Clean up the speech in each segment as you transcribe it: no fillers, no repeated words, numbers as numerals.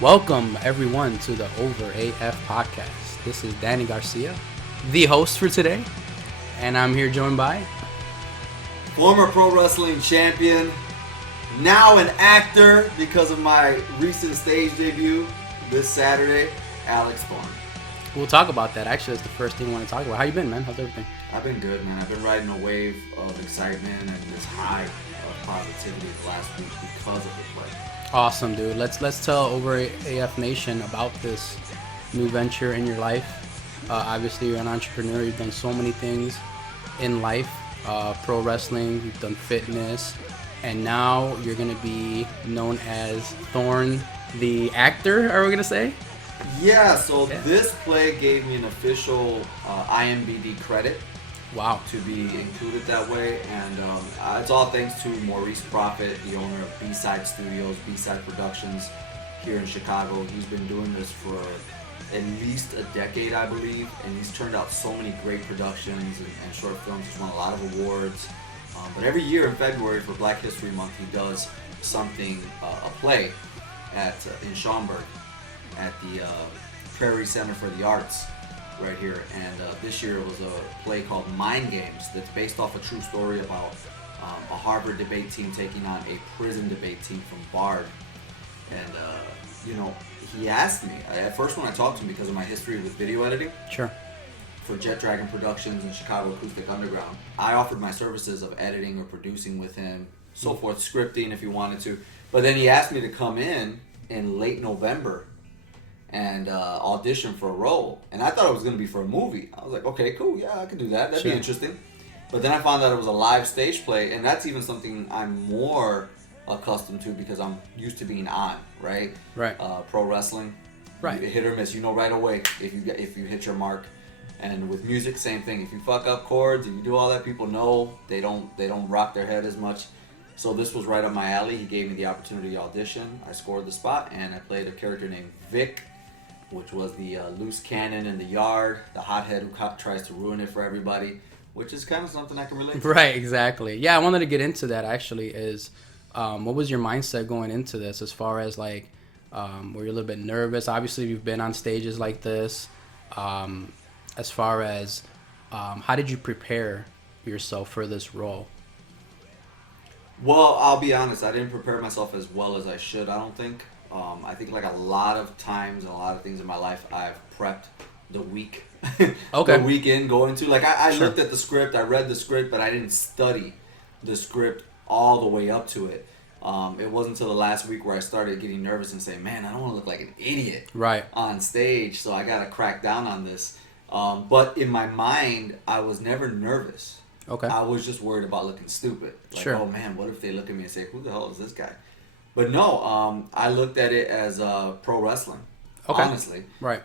Welcome, everyone, to the OverAF podcast. This is Danny Garcia, the host for today, and I'm here joined by... Former pro wrestling champion, now an actor because of my recent stage debut this Saturday, Alex Thorn. We'll talk about that. Actually, that's the first thing I want to talk about. How you been, man? How's everything? I've been good, man. I've been riding a wave of excitement and this high of positivity the last week because of the play. Awesome, dude. Let's tell OverAF Nation about this new venture in your life. Obviously, you're an entrepreneur. You've done so many things in life. Pro wrestling, you've done fitness, and now you're going to be known as Thorn, the actor, are we going to say? Yeah, This play gave me an official IMBD credit. Wow. To be included that way, and it's all thanks to Maurice Prophet, the owner of B-Side Studios, B-Side Productions here in Chicago. He's been doing this for at least a decade, I believe, and he's turned out so many great productions and short films. He's won a lot of awards, but every year in February for Black History Month, he does something, a play in Schaumburg at the Prairie Center for the Arts right here, and this year it was a play called Mind Games that's based off a true story about a Harvard debate team taking on a prison debate team from Bard. And he asked me at first when I talked to him, because of my history with video editing, Sure, for Jet Dragon Productions and Chicago Acoustic Underground, I offered my services of editing or producing with him, so forth, scripting if he wanted to. But then he asked me to come in late November and audition for a role, and I thought it was going to be for a movie. I was like, okay, cool, yeah, I can do that. That'd be interesting. But then I found out it was a live stage play, and that's even something I'm more accustomed to because I'm used to being on, right? Right. Pro wrestling, Right. You hit or miss, you know right away if you hit your mark. And with music, same thing. If you fuck up chords and you do all that, people know they don't rock their head as much. So this was right up my alley. He gave me the opportunity to audition. I scored the spot, and I played a character named Vic, which was the loose cannon in the yard, the hothead who tries to ruin it for everybody, which is kind of something I can relate to. Right, exactly. Yeah, I wanted to get into that actually. Is what was your mindset going into this as far as were you a little bit nervous? Obviously, you've been on stages like this. As far as how did you prepare yourself for this role? Well, I'll be honest, I didn't prepare myself as well as I should, I don't think. I think like a lot of times and a lot of things in my life, I've prepped the week. Okay. The weekend going to. Like I Sure. looked at the script, I read the script, but I didn't study the script all the way up to it. It wasn't until the last week where I started getting nervous and saying, man, I don't want to look like an idiot Right. on stage, so I got to crack down on this. But in my mind, I was never nervous. Okay. I was just worried about looking stupid. Like, Sure. oh man, what if they look at me and say, who the hell is this guy? But no, I looked at it as pro wrestling. Okay. Honestly. Right.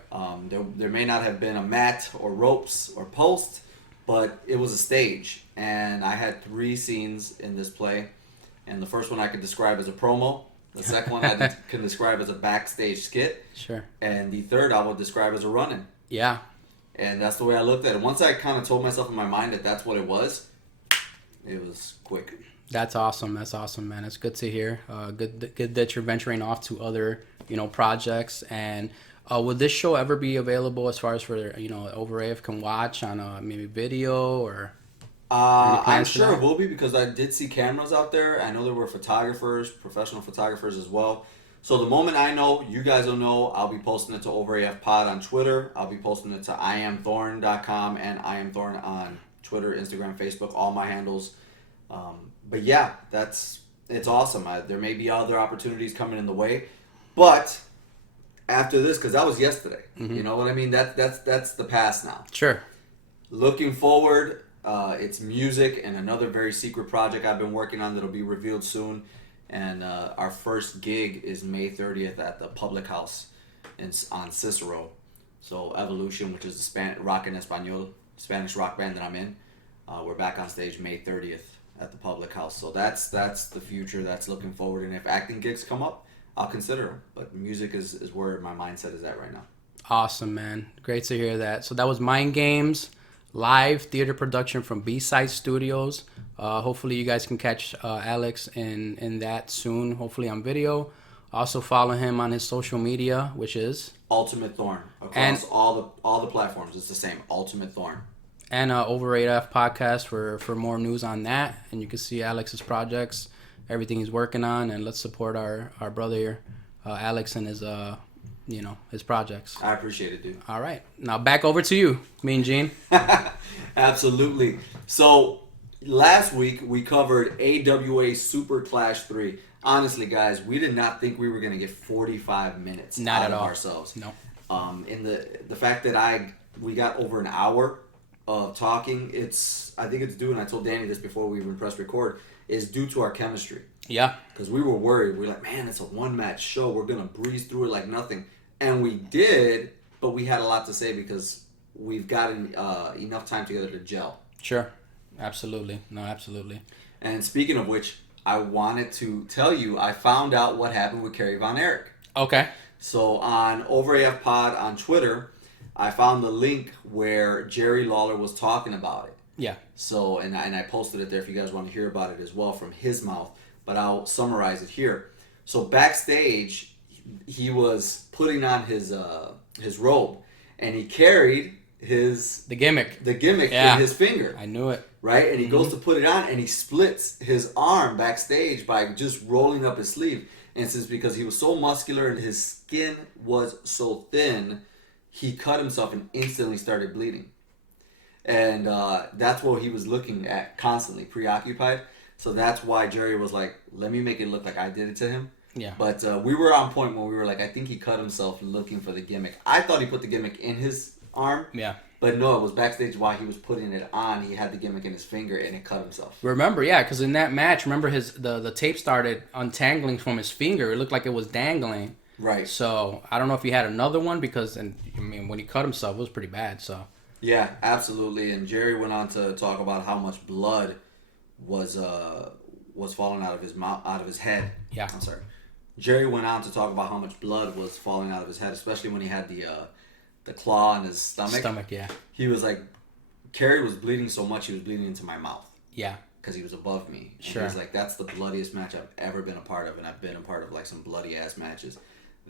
There may not have been a mat or ropes or post, but it was a stage. And I had 3 scenes in this play. And the first one I could describe as a promo. The second one I can describe as a backstage skit. Sure. And the third I would describe as a run-in. Yeah. And that's the way I looked at it. Once I kind of told myself in my mind that that's what it was quick. That's awesome. That's awesome, man. It's good to hear. Good that you're venturing off to other, projects. And would this show ever be available as far as for, OverAF can watch on maybe video or? I'm sure it will be because I did see cameras out there. I know there were photographers, professional photographers as well. So the moment I know, you guys will know. I'll be posting it to OverAFpod on Twitter. I'll be posting it to IamThorn.com and IamThorn on Twitter, Instagram, Facebook, all my handles. But yeah, it's awesome. There may be other opportunities coming in the way, but after this, because that was yesterday, you know what I mean? That's the past now. Sure. Looking forward, it's music and another very secret project I've been working on that'll be revealed soon. And our first gig is May 30th at the Public House on Cicero. So Evolution, which is the Rock en Español, Spanish rock band that I'm in, we're back on stage May 30th at the Public House. So that's the future. That's looking forward. And if acting gigs come up, I'll consider them. But music is where my mindset is at right now. Awesome, man. Great to hear that. So that was Mind Games, live theater production from B-Side Studios. Hopefully you guys can catch Alex in that soon, hopefully on video. Also follow him on his social media, which is Ultimate Thorn across all the platforms. It's the same, Ultimate Thorn. And OverAF podcast for more news on that. And you can see Alex's projects, everything he's working on, and let's support our brother here, Alex, and his his projects. I appreciate it, dude. All right, now back over to you, Mean Gene. Absolutely. So last week we covered AWA Super Clash 3. Honestly, guys, we did not think we were going to get 45 minutes Not out at of all. ourselves. No. In the fact that we got over an hour of talking, I think it's due, and I told Danny this before we even pressed record, is due to our chemistry. Yeah. Because we were worried. We were like, man, it's a one-match show. We're going to breeze through it like nothing. And we did, but we had a lot to say because we've gotten enough time together to gel. Sure. Absolutely. No, absolutely. And speaking of which, I wanted to tell you, I found out what happened with Kerry Von Erich. Okay. So on OverAFpod on Twitter, I found the link where Jerry Lawler was talking about it. Yeah. So, and I posted it there if you guys want to hear about it as well from his mouth, but I'll summarize it here. So backstage, he was putting on his robe, and he carried the gimmick Yeah. in his finger. I knew it. Right? And he goes to put it on, and he splits his arm backstage by just rolling up his sleeve. And it's because he was so muscular and his skin was so thin, he cut himself and instantly started bleeding. And that's what he was looking at constantly, preoccupied. So that's why Jerry was like, let me make it look like I did it to him. Yeah. But we were on point when we were like, I think he cut himself looking for the gimmick. I thought he put the gimmick in his arm. Yeah. But no, it was backstage while he was putting it on. He had the gimmick in his finger and it cut himself. Remember, yeah, because in that match, remember the tape started untangling from his finger. It looked like it was dangling. Right. So I don't know if he had another one because, when he cut himself, it was pretty bad. So. Yeah, absolutely. And Jerry went on to talk about how much blood was falling out of his mouth, out of his head. Yeah. I'm sorry. Jerry went on to talk about how much blood was falling out of his head, especially when he had the claw in his stomach. Yeah. He was like, Kerry was bleeding so much he was bleeding into my mouth. Yeah. Because he was above me. And Sure. he was like, that's the bloodiest match I've ever been a part of, and I've been a part of like some bloody ass matches.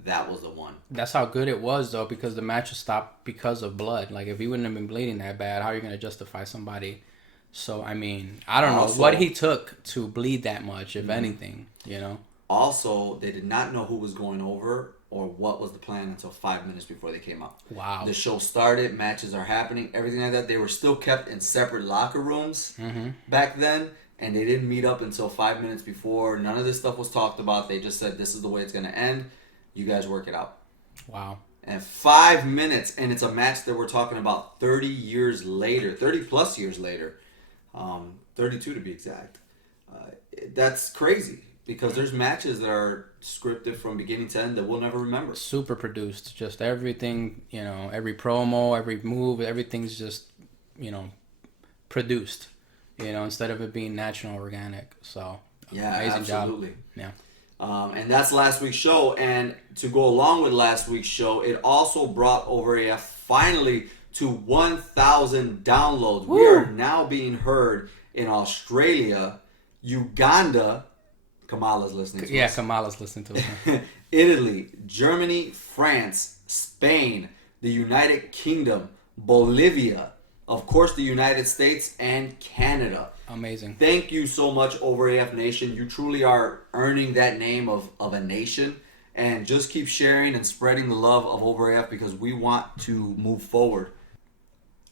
That was the one. That's how good it was, though, because the match was stopped because of blood. Like, if he wouldn't have been bleeding that bad, how are you going to justify somebody? So, I don't know what he took to bleed that much, if anything, Also, they did not know who was going over or what was the plan until 5 minutes before they came out. Wow. The show started, matches are happening, everything like that. They were still kept in separate locker rooms back then, and they didn't meet up until 5 minutes before. None of this stuff was talked about. They just said, this is the way it's going to end. You guys work it out. Wow. And 5 minutes, and it's a match that we're talking about 30 years later, 30 plus years later, 32 to be exact. That's crazy because there's matches that are scripted from beginning to end that we'll never remember. Super produced. Just everything, every promo, every move, everything's just, produced, instead of it being natural, organic. So, yeah, amazing absolutely. job. Yeah. And that's last week's show. And to go along with last week's show, it also brought OverAF finally to 1,000 downloads. Woo! We are now being heard in Australia, Uganda. Kamala's listening to us. Kamala's listening to us. Italy, Germany, France, Spain, the United Kingdom, Bolivia, of course the United States, and Canada. Amazing. Thank you so much, OverAF Nation. You truly are earning that name of a nation. And just keep sharing and spreading the love of OverAF because we want to move forward.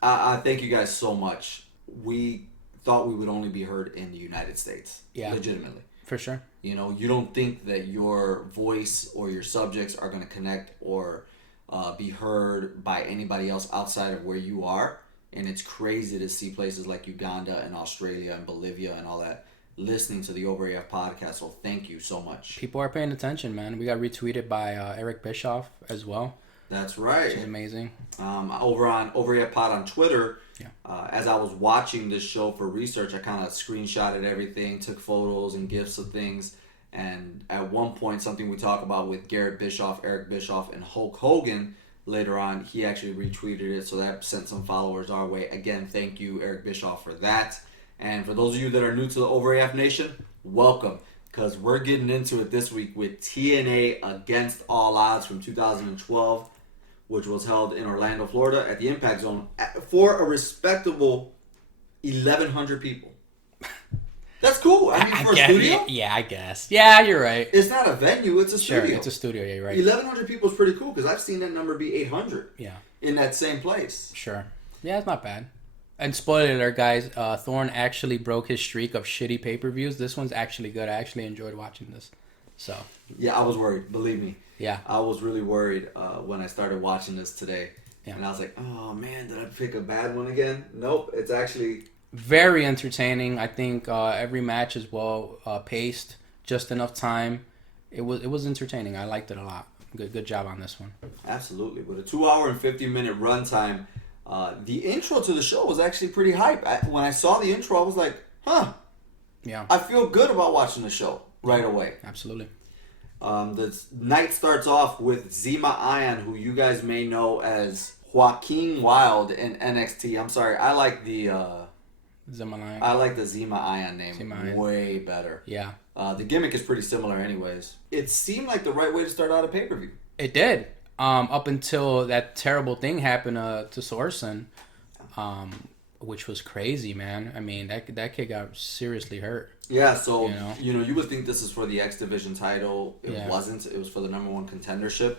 I thank you guys so much. We thought we would only be heard in the United States. Yeah. Legitimately. For sure. You don't think that your voice or your subjects are going to connect or be heard by anybody else outside of where you are. And it's crazy to see places like Uganda and Australia and Bolivia and all that listening to the OverAF podcast. So thank you so much. People are paying attention, man. We got retweeted by Eric Bischoff as well. That's right. Which is amazing. Over on OverAFpod on Twitter, yeah. As I was watching this show for research, I kind of screenshotted everything, took photos and GIFs of things. And at one point, something we talk about with Garrett Bischoff, Eric Bischoff, and Hulk Hogan, later on, he actually retweeted it, so that sent some followers our way. Again, thank you, Eric Bischoff, for that. And for those of you that are new to the OverAF Nation, welcome. because we're getting into it this week with TNA Against All Odds from 2012, which was held in Orlando, Florida at the Impact Zone for a respectable 1,100 people. That's cool. I mean, for a studio? Yeah, I guess. Yeah, you're right. It's not a venue, it's a studio. Sure, it's a studio, yeah, you're right. 1,100 people is pretty cool because I've seen that number be 800 in that same place. Sure. Yeah, it's not bad. And spoiler alert, guys, Thorn actually broke his streak of shitty pay-per-views. This one's actually good. I actually enjoyed watching this. So. Yeah, I was worried. Believe me. Yeah. I was really worried when I started watching this today. Yeah. And I was like, oh, man, did I pick a bad one again? Nope, it's actually... Very entertaining. I think every match is well paced, just enough time. It was entertaining. I liked it a lot. Good job on this one. Absolutely. With a 2 hour and 50-minute runtime, the intro to the show was actually pretty hype. When I saw the intro, I was like, huh. Yeah. I feel good about watching the show right away. Absolutely. The night starts off with Zima Ion, who you guys may know as Joaquin Wilde in NXT. I'm sorry, I like the Zima Ion name way better. Yeah. The gimmick is pretty similar anyways. It seemed like the right way to start out a pay-per-view. It did. Up until that terrible thing happened to Sorensen, which was crazy, man. I mean, that kid got seriously hurt. Yeah, so, you would think this is for the X Division title. It wasn't. It was for the #1 contendership.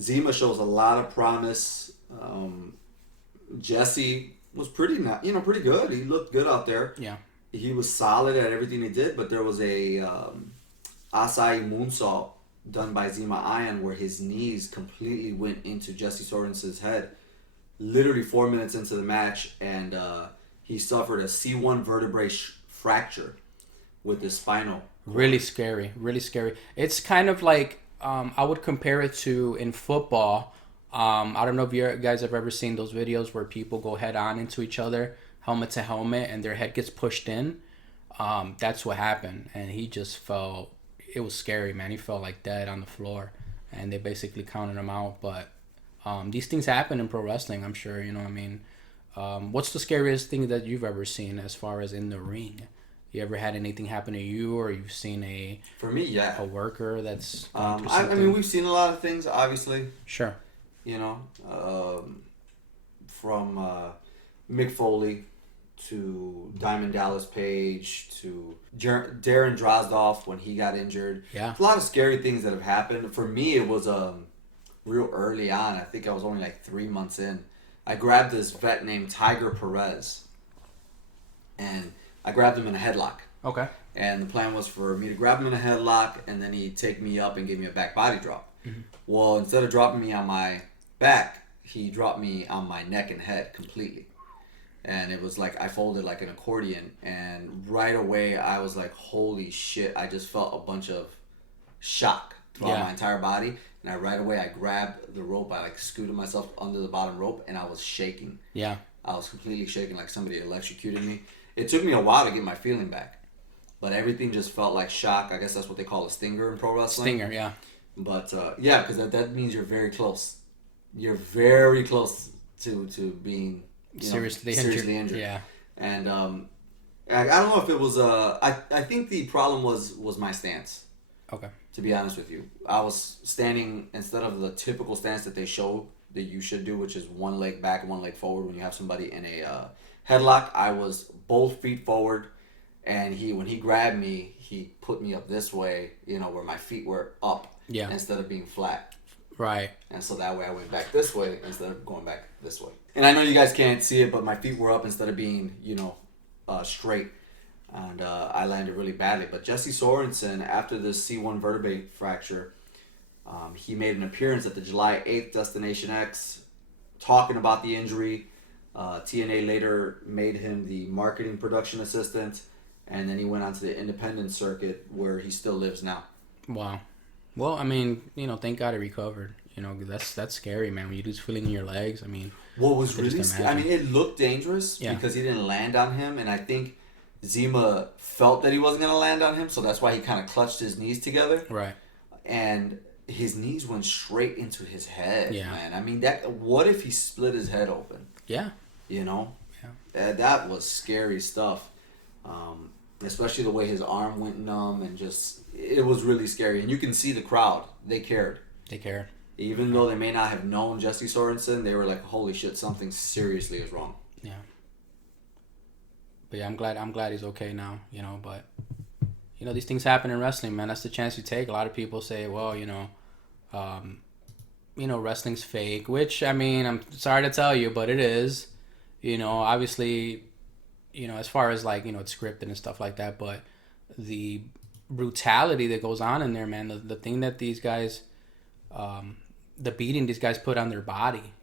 Zima shows a lot of promise. Jesse was pretty good. He looked good out there. Yeah. He was solid at everything he did, but there was a Asai moonsault done by Zima Ion where his knees completely went into Jesse Sorensen's head. Literally 4 minutes into the match, and he suffered a C1 vertebrae fracture with his spinal cord. Really scary. It's kind of like, I would compare it to in football. I don't know if you guys have ever seen those videos where people go head on into each other, helmet to helmet, and their head gets pushed in. That's what happened, and he just fell. It was scary, man. He fell like dead on the floor, and they basically counted him out. But these things happen in pro wrestling, I'm sure. You know what I mean? What's the scariest thing that you've ever seen as far as in the ring? You ever had anything happen to you, or you've seen a worker that's I mean, we've seen a lot of things, obviously. Sure. From Mick Foley to Diamond Dallas Page to Darren Drozdoff when he got injured. Yeah. A lot of scary things that have happened. For me, it was real early on. I think I was only like 3 months in. I grabbed this vet named Tiger Perez, and I grabbed him in a headlock. Okay. And the plan was for me to grab him in a headlock, and then he'd take me up and give me a back body drop. Mm-hmm. Well, instead of dropping me on my back, he dropped me on my neck and head completely. And it was like I folded like an accordion, and right away I was like, holy shit, I just felt a bunch of shock throughout my entire body. And right away I grabbed the rope, I like scooted myself under the bottom rope, and I was shaking. Yeah. I was completely shaking like somebody electrocuted me. It took me a while to get my feeling back, but everything just felt like shock. I guess that's what they call a stinger in pro wrestling. Stinger, yeah. But because that means you're very close. You're very close to being seriously injured. Yeah. And I don't know if it was I think the problem was my stance. Okay. To be honest with you, I was standing instead of the typical stance that they show that you should do, which is one leg back, one leg forward when you have somebody in a headlock. I was both feet forward, and when he grabbed me, he put me up this way, where my feet were up instead of being flat. Right. And so that way I went back this way instead of going back this way. And I know you guys can't see it, but my feet were up instead of being, straight. And I landed really badly. But Jesse Sorensen, after this C1 vertebrae fracture, he made an appearance at the July 8th Destination X talking about the injury. TNA later made him the marketing production assistant, and then he went on to the independent circuit where he still lives now. Wow. Well, I mean, thank God he recovered. That's scary, man. When you lose feeling in your legs, I mean. What was really scary, I mean, it looked dangerous because he didn't land on him, and I think Zima felt that he wasn't going to land on him, so that's why he kind of clutched his knees together. Right. And his knees went straight into his head, yeah. Man. I mean, what if he split his head open? Yeah. Yeah. That was scary stuff. especially the way his arm went numb and just it was really scary. And you can see the crowd; they cared. They cared. Even though they may not have known Jesse Sorensen, they were like, "Holy shit, something seriously is wrong." Yeah. But yeah, I'm glad he's okay now. But these things happen in wrestling, man. That's the chance you take. A lot of people say, well, wrestling's fake, which, I mean, I'm sorry to tell you, but it is. Obviously, as far as like, it's scripted and stuff like that, but the brutality that goes on in there, man, the thing that these guys, the beating these guys put on their body,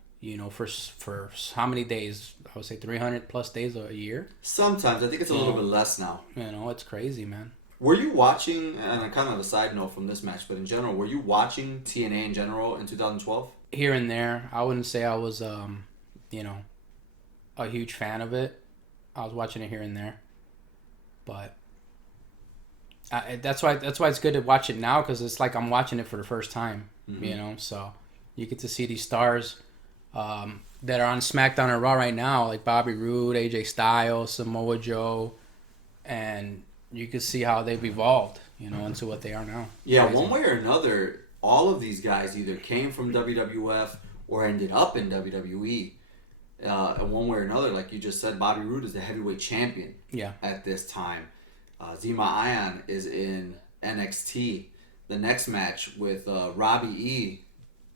for how many days? I would say 300 plus days a year. Sometimes. I think it's a little bit less now. It's crazy, man. Were you watching, and kind of a side note from this match, but in general, were you watching TNA in general in 2012? Here and there. I wouldn't say I was, a huge fan of it. I was watching it here and there. But that's why it's good to watch it now, because it's like I'm watching it for the first time, So you get to see these stars that are on SmackDown and Raw right now, like Bobby Roode, AJ Styles, Samoa Joe, and you can see how they've evolved, into what they are now. Yeah, Crazy. One way or another, all of these guys either came from WWF or ended up in WWE. And one way or another, like you just said, Bobby Roode is the heavyweight champion at this time. Zema Ion is in NXT. The next match with Robbie E.,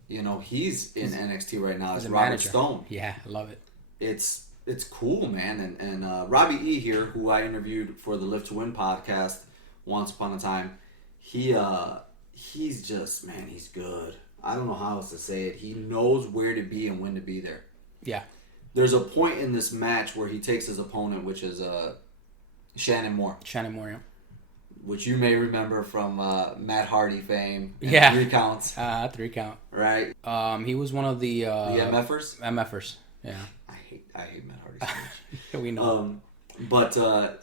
he's in NXT right now as Robert Stone. Yeah, I love it. It's cool, man. And Robbie E. here, who I interviewed for the Live to Win podcast once upon a time, he's just, man, he's good. I don't know how else to say it. He knows where to be and when to be there. Yeah. There's a point in this match where he takes his opponent, which is Shannon Moore. Shannon Moore, yeah. Which you may remember from Matt Hardy fame. Yeah. 3 counts. 3 count. Right. He was one of the MFers? MFers, yeah. I hate Matt Hardy so much. We know. But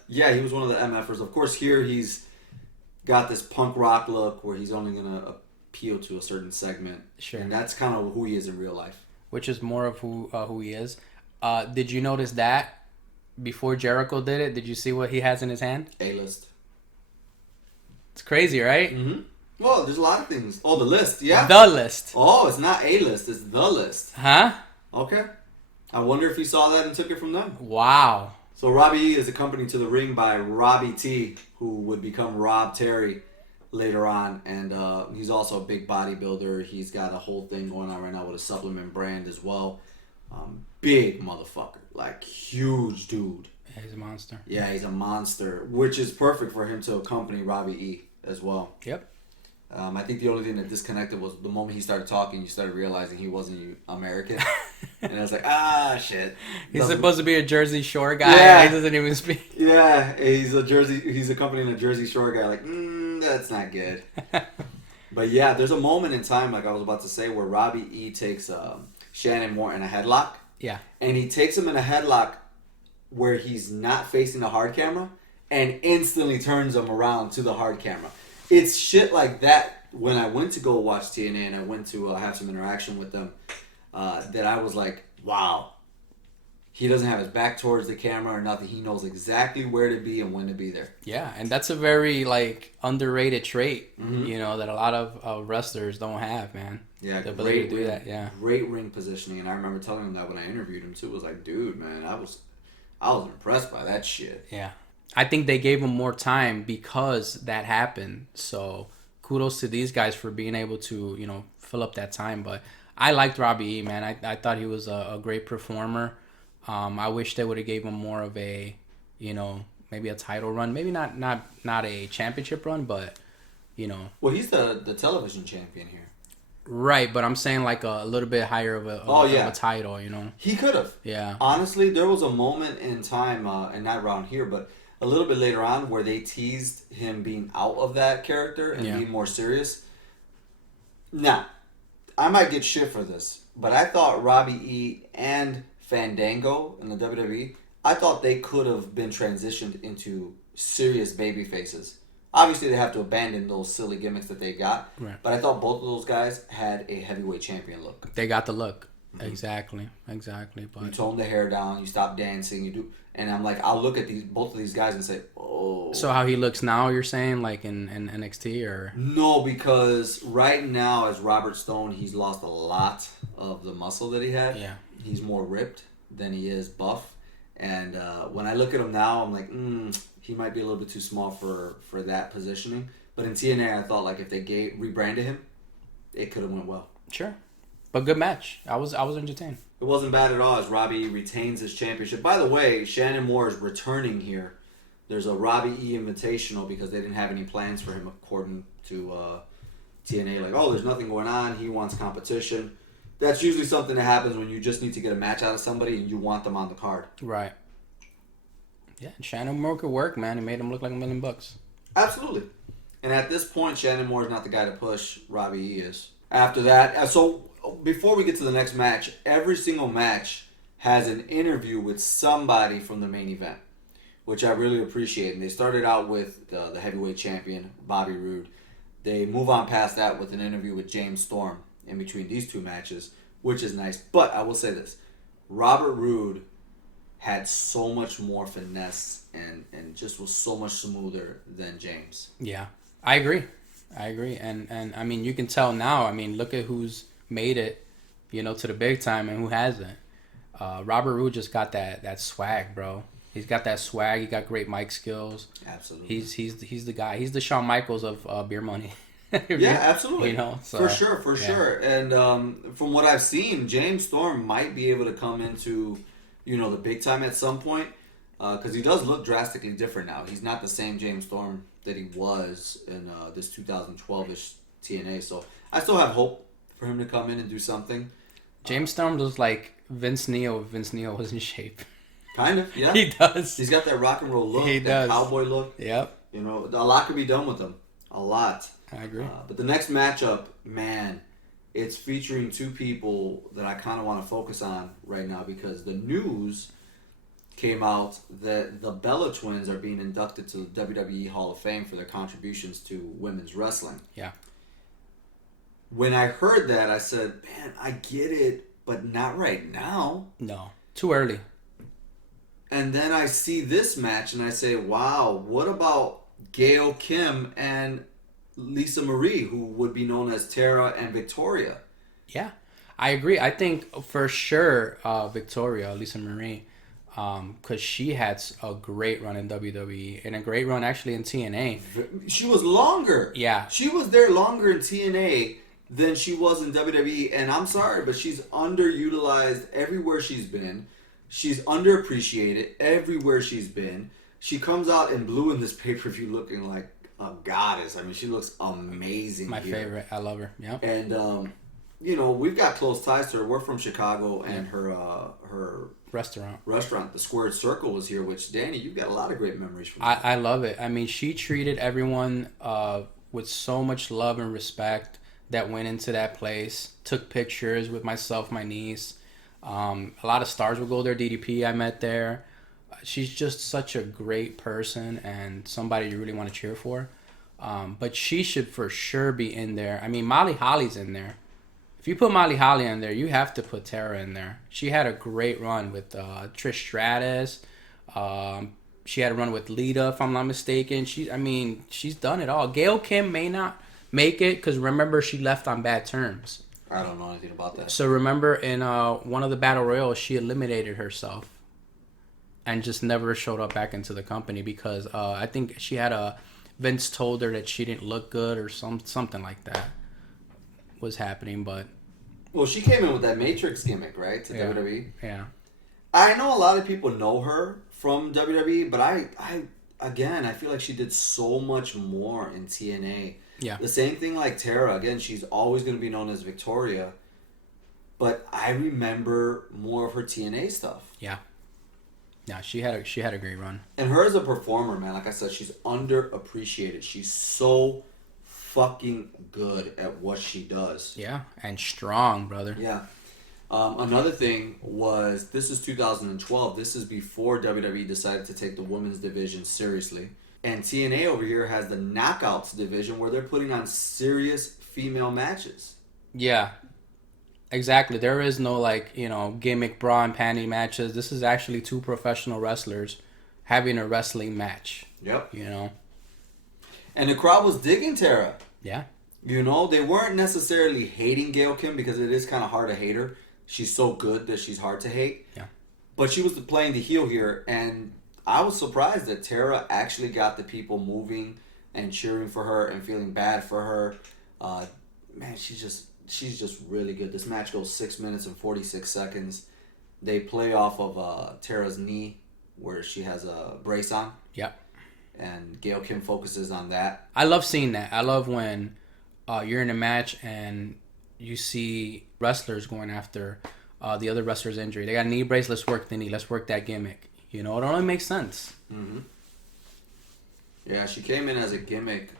he was one of the MFers. Of course, here he's got this punk rock look where he's only going to appeal to a certain segment. Sure. And that's kind of who he is in real life. Which is more of who he is. Did you notice that before Jericho did it? Did you see what he has in his hand? A-list. It's crazy, right? Mm-hmm. Well, there's a lot of things. Oh, the list, yeah? The list. Oh, it's not A-list, it's the list. Huh? Okay. I wonder if he saw that and took it from them. Wow. So Robbie E is accompanied to the ring by Robbie T, who would become Rob Terry later on. And he's also a big bodybuilder. He's got a whole thing going on right now with a supplement brand as well. Big motherfucker. Like, huge dude. Yeah, he's a monster. Yeah, he's a monster, which is perfect for him to accompany Robbie E as well. Yep. I think the only thing that disconnected was the moment he started talking, you started realizing he wasn't American. And I was like, shit. He's supposed to be a Jersey Shore guy. Yeah. He doesn't even speak. Yeah, he's accompanying a Jersey Shore guy. Like, that's not good. But yeah, there's a moment in time, like I was about to say, where Robbie E takes Shannon Moore in a headlock. Yeah. And he takes him in a headlock where he's not facing the hard camera and instantly turns him around to the hard camera. It's shit like that when I went to go watch TNA and I went to have some interaction with them that I was like, wow. He doesn't have his back towards the camera or nothing. He knows exactly where to be and when to be there. Yeah, and that's a very, underrated trait, that a lot of wrestlers don't have, man. Yeah, the ability to do that, yeah. Great ring positioning, and I remember telling him that when I interviewed him, too. It was like, dude, man, I was impressed by that shit. Yeah. I think they gave him more time because that happened. So kudos to these guys for being able to, fill up that time. But I liked Robbie E, man. I thought he was a great performer. I wish they would have gave him more of a, maybe a title run. Maybe not a championship run, but, Well, he's the television champion here. Right, but I'm saying like a little bit higher of a title, He could have. Yeah. Honestly, there was a moment in time, and not around here, but a little bit later on where they teased him being out of that character and being more serious. Now, I might get shit for this, but I thought Robbie E and Fandango in the WWE, I thought they could have been transitioned into serious baby faces. Obviously, they have to abandon those silly gimmicks that they got. Right. But I thought both of those guys had a heavyweight champion look. They got the look. Mm-hmm. Exactly. But you tone the hair down, you stop dancing, you do, and I'm like, I'll look at both of these guys and say, oh, So how he looks now, you're saying, like in NXT or? No, because right now as Robert Stone, he's lost a lot of the muscle that he had. Yeah. He's more ripped than he is buff. And when I look at him now, I'm like, he might be a little bit too small for that positioning. But in TNA, I thought like if they rebranded him, it could have went well. Sure. But good match. I was entertained. It wasn't bad at all as Robbie retains his championship. By the way, Shannon Moore is returning here. There's a Robbie E Invitational because they didn't have any plans for him according to TNA. Like, oh, there's nothing going on. He wants competition. That's usually something that happens when you just need to get a match out of somebody and you want them on the card. Right. Yeah, Shannon Moore could work, man. He made him look like $1 million. Absolutely. And at this point, Shannon Moore is not the guy to push. Robbie E is. After that, so before we get to the next match, every single match has an interview with somebody from the main event, which I really appreciate. And they started out with the heavyweight champion, Bobby Roode. They move on past that with an interview with James Storm in between these two matches, which is nice. But I will say this. Robert Roode had so much more finesse and just was so much smoother than James. Yeah, I agree. And I mean, you can tell now. I mean, look at who's made it, to the big time and who hasn't. Robert Roode just got that swag, bro. He's got that swag. He got great mic skills. Absolutely. He's the guy. He's the Shawn Michaels of beer money. Yeah, absolutely. So, for sure. And from what I've seen, James Storm might be able to come into, the big time at some point, because he does look drastically different now. He's not the same James Storm that he was in this 2012-ish TNA. So I still have hope for him to come in and do something. James Storm looks like Vince Neil if Vince Neil was in shape. Kind of, yeah. He does. He's got that rock and roll look, that cowboy look. Yep. A lot could be done with him. A lot. I agree. But the next matchup, man, it's featuring two people that I kind of want to focus on right now because the news came out that the Bella Twins are being inducted to the WWE Hall of Fame for their contributions to women's wrestling. Yeah. When I heard that, I said, man, I get it, but not right now. No. Too early. And then I see this match and I say, wow, what about Gail Kim and Lisa Marie, who would be known as Tara and Victoria? Yeah, I agree. I think for sure Victoria, Lisa Marie, because she had a great run in WWE and a great run actually in TNA. She was longer. Yeah. She was there longer in TNA than she was in WWE. And I'm sorry, but she's underutilized everywhere she's been. She's underappreciated everywhere she's been. She comes out in blue in this pay-per-view looking like a goddess. I mean, she looks amazing. My favorite. I love her. Yeah. And we've got close ties to her. We're from Chicago, and her restaurant, the Squared Circle, was here. Which, Danny, you've got a lot of great memories from. I love it. I mean, she treated everyone with so much love and respect that went into that place. Took pictures with myself, my niece. A lot of stars would go there. DDP I met there. She's just such a great person and somebody you really want to cheer for. But she should for sure be in there. I mean, Molly Holly's in there. If you put Molly Holly in there, you have to put Tara in there. She had a great run with Trish Stratus. She had a run with Lita, if I'm not mistaken. She's done it all. Gail Kim may not make it because remember she left on bad terms. I don't know anything about that. So remember in one of the Battle Royals, she eliminated herself and just never showed up back into the company because I think she had Vince told her that she didn't look good or something like that was happening. But well, she came in with that Matrix gimmick, right, to WWE. Yeah. I know a lot of people know her from WWE, but I feel like she did so much more in TNA. Yeah. The same thing like Tara. Again, she's always going to be known as Victoria. But I remember more of her TNA stuff. Yeah. Yeah, she had a great run. And her as a performer, man, like I said, she's underappreciated. She's so fucking good at what she does. Yeah, and strong, brother. Yeah. Another thing was, this is 2012. This is before WWE decided to take the women's division seriously. And TNA over here has the Knockouts division where they're putting on serious female matches. Yeah, exactly. There is no gimmick bra and panty matches. This is actually two professional wrestlers having a wrestling match. Yep. You know. And the crowd was digging Tara. Yeah. You know, they weren't necessarily hating Gail Kim because it is kind of hard to hate her. She's so good that she's hard to hate. Yeah. But she was playing the heel here, and I was surprised that Tara actually got the people moving and cheering for her and feeling bad for her. Man, she's just really good. This match goes 6 minutes and 46 seconds. They play off of Tara's knee where she has a brace on. Yep. And Gail Kim focuses on that. I love seeing that. I love when you're in a match and you see wrestlers going after the other wrestler's injury. They got a knee brace. Let's work the knee. Let's work that gimmick. You know, it only makes sense. Mm-hmm. Yeah, she came in as a gimmick.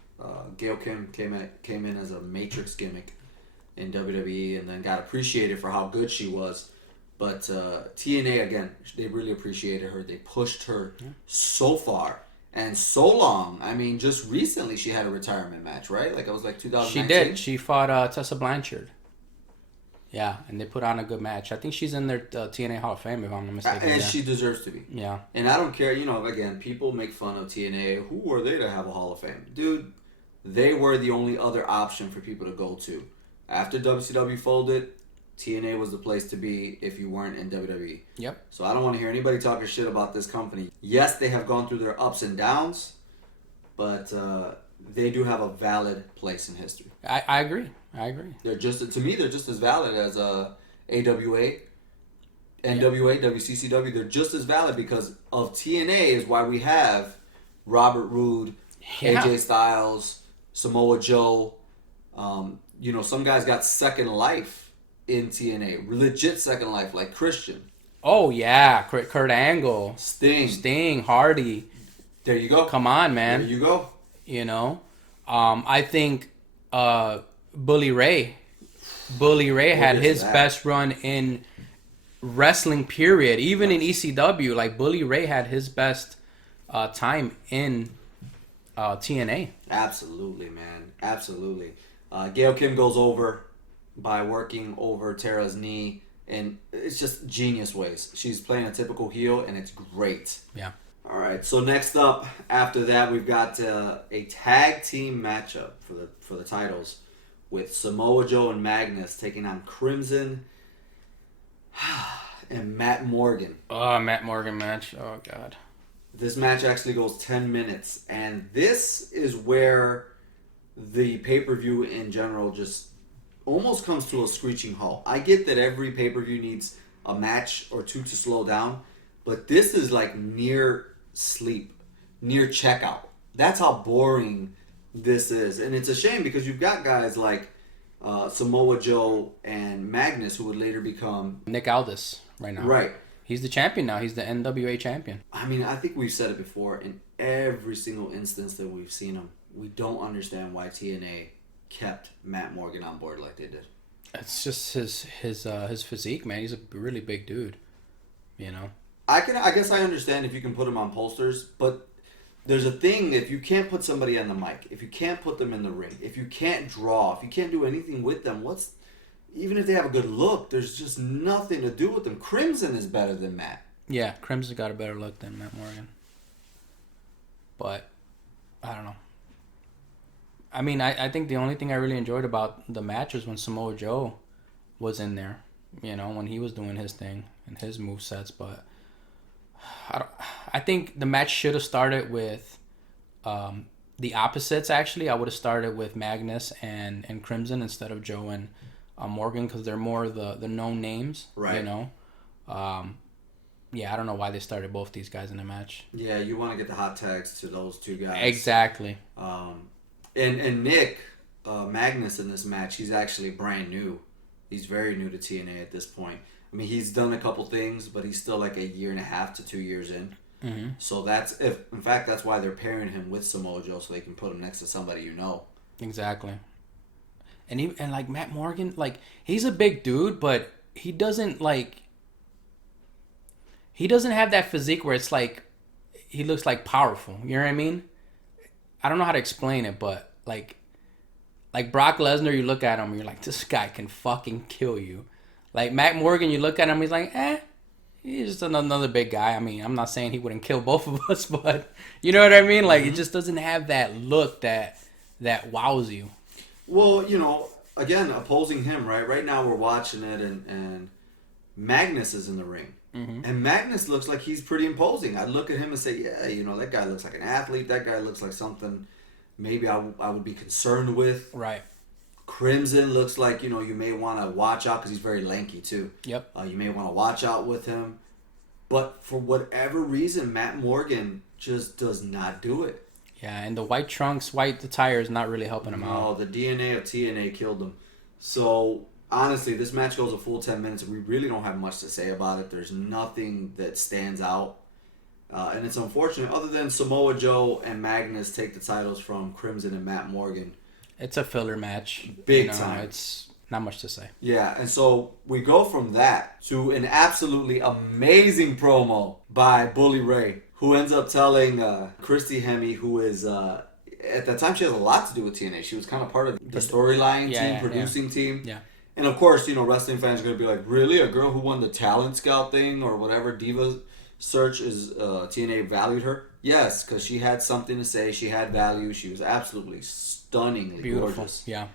Gail Kim came in as a Matrix gimmick in WWE, and then got appreciated for how good she was. But TNA, again, they really appreciated her. They pushed her so far and so long. I mean, just recently she had a retirement match, right? Like, it was like 2019. She did. She fought Tessa Blanchard. Yeah, and they put on a good match. I think she's in their TNA Hall of Fame, if I'm not mistaken. And she deserves to be. Yeah. And I don't care, you know, again, people make fun of TNA. Who are they to have a Hall of Fame? Dude, they were the only other option for people to go to. After WCW folded, TNA was the place to be if you weren't in WWE. Yep. So I don't want to hear anybody talking shit about this company. Yes, they have gone through their ups and downs, but they do have a valid place in history. I agree. They're just, to me, they're just as valid as AWA, NWA, WCCW. They're just as valid because of TNA is why we have Robert Roode, AJ Styles, Samoa Joe. You know, some guys got second life in TNA, legit second life, like Christian. Oh yeah, Kurt Angle, Sting, Hardy. There you go. Come on, man. There you go. You know, I think Bully Ray had his best run in wrestling. Period. Even in ECW, like Bully Ray had his best time in TNA. Absolutely, man. Absolutely. Gail Kim goes over by working over Tara's knee, and it's just genius ways. She's playing a typical heel, and it's great. Yeah. All right. So next up, after that, we've got a tag team matchup for the titles with Samoa Joe and Magnus taking on Crimson and Matt Morgan. Oh, Matt Morgan match. Oh God. This match actually goes 10 minutes, and this is where the pay-per-view in general just almost comes to a screeching halt. I get that every pay-per-view needs a match or two to slow down, but this is like near sleep, near checkout. That's how boring this is. And it's a shame because you've got guys like Samoa Joe and Magnus who would later become Nick Aldis right now. Right. He's the champion now. He's the NWA champion. I mean, I think we've said it before. In every single instance that we've seen him, we don't understand why TNA kept Matt Morgan on board like they did. It's just his physique, man. He's a really big dude. You know. I guess I understand if you can put him on posters, but there's a thing if you can't put somebody on the mic, if you can't put them in the ring, if you can't draw, if you can't do anything with them, even if they have a good look, there's just nothing to do with them. Crimson is better than Matt. Yeah, Crimson got a better look than Matt Morgan. But I don't know. I mean, I think the only thing I really enjoyed about the match was when Samoa Joe was in there. You know, when he was doing his thing and his movesets. But I think the match should have started with the opposites, actually. I would have started with Magnus and Crimson instead of Joe and Morgan because they're more the known names. Right. You know? Yeah, I don't know why they started both these guys in the match. Yeah, you want to get the hot tags to those two guys. Exactly. And Nick Magnus in this match, he's actually brand new. He's very new to TNA at this point. I mean, he's done a couple things, but he's still like a year and a half to 2 years in. Mm-hmm. So that's why they're pairing him with Samoa Joe so they can put him next to somebody you know. Exactly. And like Matt Morgan, like he's a big dude, but he doesn't have that physique where it's like he looks like powerful. You know what I mean? I don't know how to explain it, but like Brock Lesnar, you look at him, you're like, this guy can fucking kill you. Like Matt Morgan, you look at him, he's like, he's just another big guy. I mean, I'm not saying he wouldn't kill both of us, but you know what I mean? Like, it just doesn't have that look that wows you. Well, again, opposing him, right? Right now we're watching it, and Magnus is in the ring. Mm-hmm. And Magnus looks like he's pretty imposing. I'd look at him and say, yeah, that guy looks like an athlete. That guy looks like something maybe I would be concerned with. Right. Crimson looks like, you may want to watch out because he's very lanky too. Yep. You may want to watch out with him. But for whatever reason, Matt Morgan just does not do it. Yeah, and the white trunks, the tire is not really helping him out. No, the DNA of TNA killed him. So, honestly, this match goes a full 10 minutes, and we really don't have much to say about it. There's nothing that stands out. And it's unfortunate, other than Samoa Joe and Magnus take the titles from Crimson and Matt Morgan. It's a filler match. Big time. It's not much to say. Yeah, and so we go from that to an absolutely amazing promo by Bully Ray, who ends up telling Christy Hemme, who is, at that time, she has a lot to do with TNA. She was kind of part of the storyline team, producing team. Yeah. And of course, wrestling fans are going to be like, really? A girl who won the Talent Scout thing or whatever, Diva Search is, TNA valued her? Yes, because she had something to say. She had value. She was absolutely stunningly gorgeous. Yeah.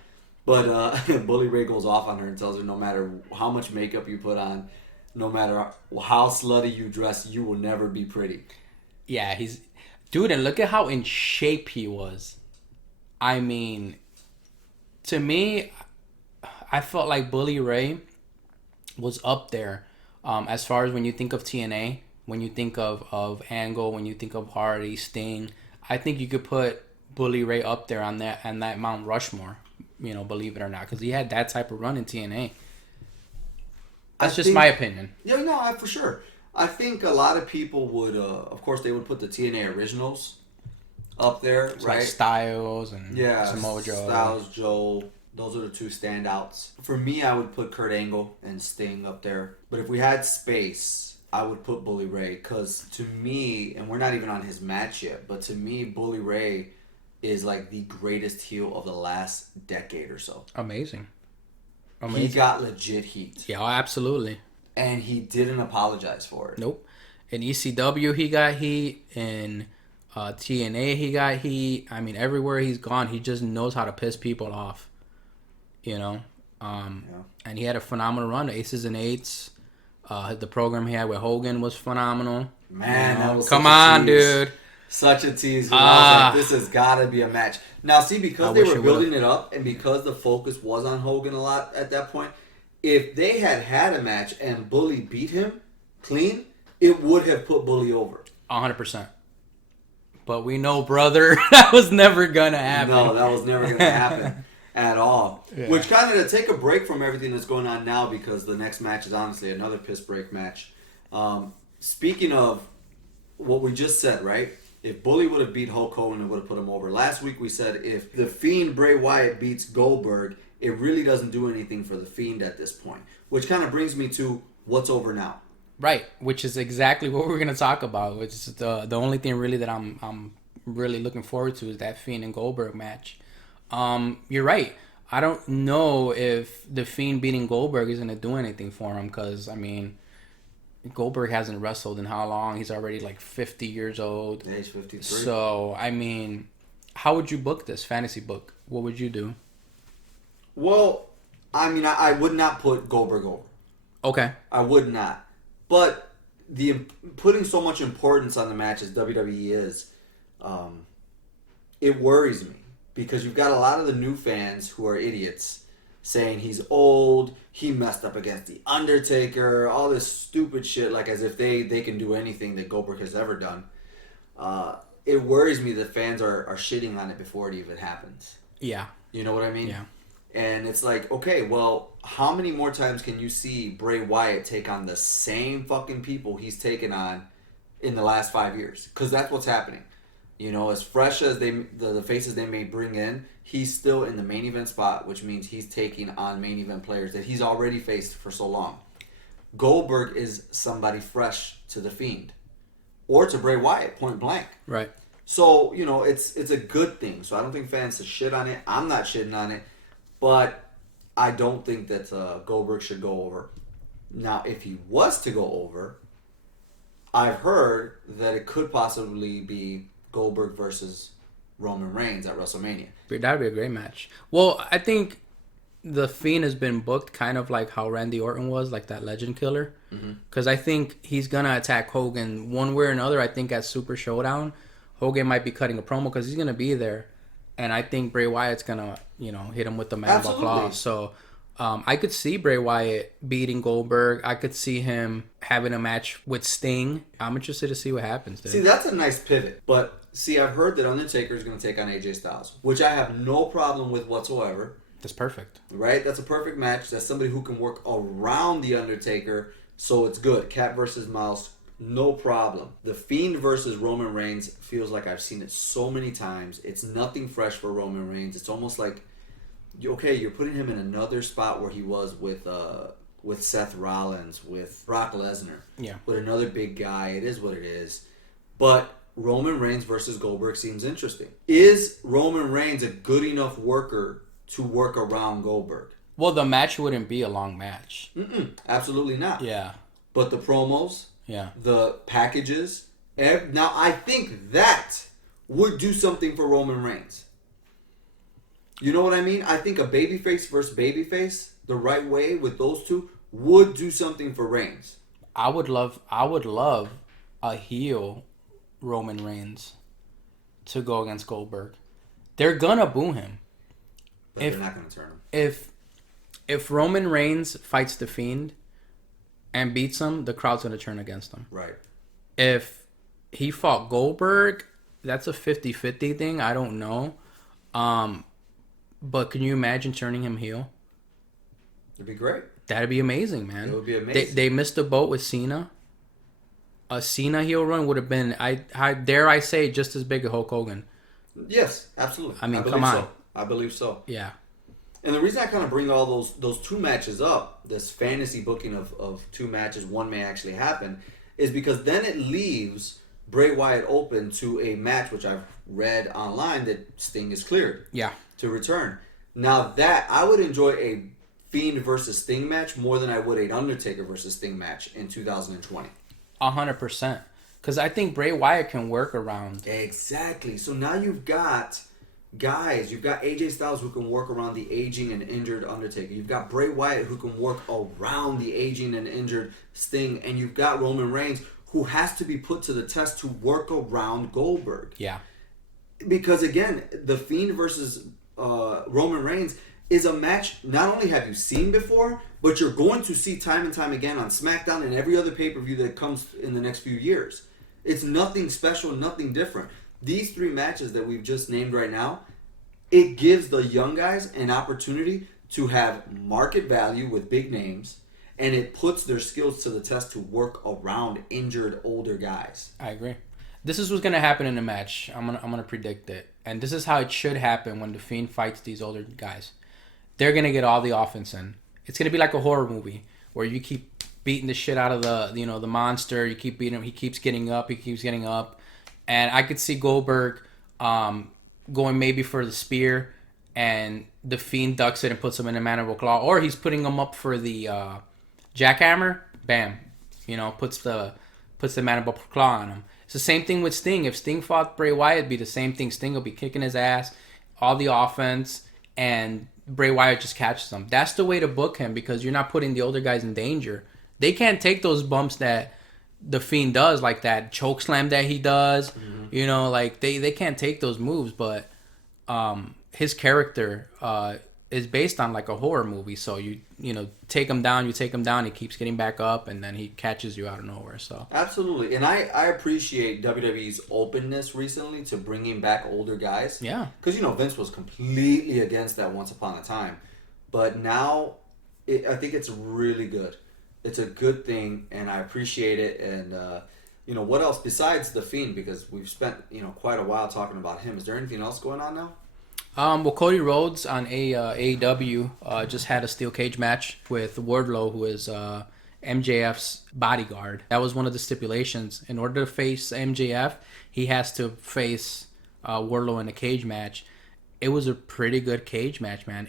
But Bully Ray goes off on her and tells her no matter how much makeup you put on, no matter how slutty you dress, you will never be pretty. Yeah, dude, and look at how in shape he was. I mean, to me, I felt like Bully Ray was up there as far as when you think of TNA, when you think of Angle, when you think of Hardy, Sting. I think you could put Bully Ray up there on that Mount Rushmore, believe it or not, because he had that type of run in TNA. That's just my opinion. Yeah, no, for sure. I think a lot of people would, of course, they would put the TNA originals up there, right? Like Styles and Samoa Joe. Styles, Joe. Those are the two standouts. For me, I would put Kurt Angle and Sting up there. But if we had space, I would put Bully Ray. Because to me, and we're not even on his match yet, but to me, Bully Ray is like the greatest heel of the last decade or so. Amazing. He got legit heat. Yeah, absolutely. And he didn't apologize for it. Nope. In ECW, he got heat. In TNA, he got heat. I mean, everywhere he's gone, he just knows how to piss people off. And he had a phenomenal run. Aces and Eights. The program he had with Hogan was phenomenal. Man, that was come on, dude. Such a tease. I was like, this has got to be a match. Now, see, because they were building it up and because the focus was on Hogan a lot at that point, if they had a match and Bully beat him clean, it would have put Bully over. 100%. But we know, brother, that was never going to happen. No, that was never going to happen at all. Yeah. Which kind of to take a break from everything that's going on now, because the next match is honestly another piss break match. Speaking of what we just said, right? If Bully would have beat Hulk Hogan, it would have put him over. Last week we said if the Fiend Bray Wyatt beats Goldberg, it really doesn't do anything for the Fiend at this point. Which kind of brings me to what's over now. Right, which is exactly what we're going to talk about. Which is the only thing really that I'm really looking forward to is that Fiend and Goldberg match. You're right. I don't know if the Fiend beating Goldberg is going to do anything for him, because, I mean, Goldberg hasn't wrestled in how long? He's already like 50 years old. Yeah, he's 53. So, I mean, how would you book this fantasy book? What would you do? Well, I mean, I would not put Goldberg over. Okay. I would not. But putting so much importance on the match as WWE is, it worries me. Because you've got a lot of the new fans who are idiots saying he's old, he messed up against The Undertaker, all this stupid shit, like as if they can do anything that Goldberg has ever done. It worries me that fans are shitting on it before it even happens. Yeah. You know what I mean? Yeah. And it's like, okay, well, how many more times can you see Bray Wyatt take on the same fucking people he's taken on in the last 5 years? Because that's what's happening. As fresh as the faces they may bring in, he's still in the main event spot, which means he's taking on main event players that he's already faced for so long. Goldberg is somebody fresh to the Fiend. Or to Bray Wyatt, point blank. Right. So, it's a good thing. So I don't think fans should shit on it. I'm not shitting on it. But I don't think that Goldberg should go over. Now, if he was to go over, I've heard that it could possibly be Goldberg versus Roman Reigns at WrestleMania. That'd be a great match. Well, I think the Fiend has been booked kind of like how Randy Orton was, like that legend killer. Because I think he's going to attack Hogan one way or another. I think at Super Showdown, Hogan might be cutting a promo because he's going to be there. And I think Bray Wyatt's going to, hit him with the mandible claw. So I could see Bray Wyatt beating Goldberg. I could see him having a match with Sting. I'm interested to see what happens there. See, that's a nice pivot. But, see, I've heard that Undertaker is going to take on AJ Styles, which I have no problem with whatsoever. That's perfect. Right? That's a perfect match. That's somebody who can work around The Undertaker, so it's good. Cat versus mouse, no problem. The Fiend versus Roman Reigns feels like I've seen it so many times. It's nothing fresh for Roman Reigns. It's almost like, okay, you're putting him in another spot where he was with Seth Rollins, with Brock Lesnar, with another big guy. It is what it is. But Roman Reigns versus Goldberg seems interesting. Is Roman Reigns a good enough worker to work around Goldberg? Well, the match wouldn't be a long match. Absolutely not. Yeah. But the promos, the packages, now I think that would do something for Roman Reigns. You know what I mean? I think a babyface versus babyface, the right way with those two, would do something for Reigns. I would love a heel Roman Reigns to go against Goldberg. They're gonna boo him. But they're not gonna turn him. If Roman Reigns fights the Fiend and beats him, the crowd's gonna turn against him. Right. If he fought Goldberg, that's a 50-50 thing. I don't know. But can you imagine turning him heel? It'd be great. That'd be amazing, man. It would be amazing. They missed the boat with Cena. A Cena heel run would have been, I dare I say, just as big as Hulk Hogan. Yes, absolutely. I mean, come on. So. I believe so. Yeah. And the reason I kind of bring all those two matches up, this fantasy booking of two matches, one may actually happen, is because then it leaves Bray Wyatt open to a match, which I've read online that Sting is cleared to return. Now that, I would enjoy a Fiend versus Sting match more than I would an Undertaker versus Sting match in 2020. 100%. Because I think Bray Wyatt can work around. Exactly. So now you've got guys, you've got AJ Styles who can work around the aging and injured Undertaker. You've got Bray Wyatt who can work around the aging and injured Sting. And you've got Roman Reigns who has to be put to the test to work around Goldberg. Yeah. Because again, the Fiend versus Roman Reigns is a match not only have you seen before, but you're going to see time and time again on SmackDown and every other pay-per-view that comes in the next few years. It's nothing special, nothing different. These three matches that we've just named right now, it gives the young guys an opportunity to have market value with big names, and it puts their skills to the test to work around injured older guys. I agree. This is what's gonna happen in the match. I'm gonna predict it, and this is how it should happen when the Fiend fights these older guys. They're gonna get all the offense in. It's gonna be like a horror movie where you keep beating the shit out of the monster. You keep beating him. He keeps getting up. And I could see Goldberg going maybe for the spear, and the Fiend ducks it and puts him in a mandible claw, or he's putting him up for the jackhammer. Bam, puts the mandible claw on him. It's the same thing with Sting. If Sting fought Bray Wyatt, it'd be the same thing. Sting will be kicking his ass, all the offense, and Bray Wyatt just catches him. That's the way to book him, because you're not putting the older guys in danger. They can't take those bumps that the Fiend does, like that choke slam that he does. Mm-hmm. They can't take those moves, but his character is based on like a horror movie. So you take him down, he keeps getting back up, and then he catches you out of nowhere. So absolutely. And I appreciate WWE's openness recently to bringing back older guys. Yeah. Because Vince was completely against that once upon a time, but now I think it's really good. It's a good thing, and I appreciate it. And what else besides the Fiend? Because we've spent quite a while talking about him. Is there anything else going on now? Well, Cody Rhodes on AEW just had a steel cage match with Wardlow, who is MJF's bodyguard. That was one of the stipulations. In order to face MJF, he has to face Wardlow in a cage match. It was a pretty good cage match, man.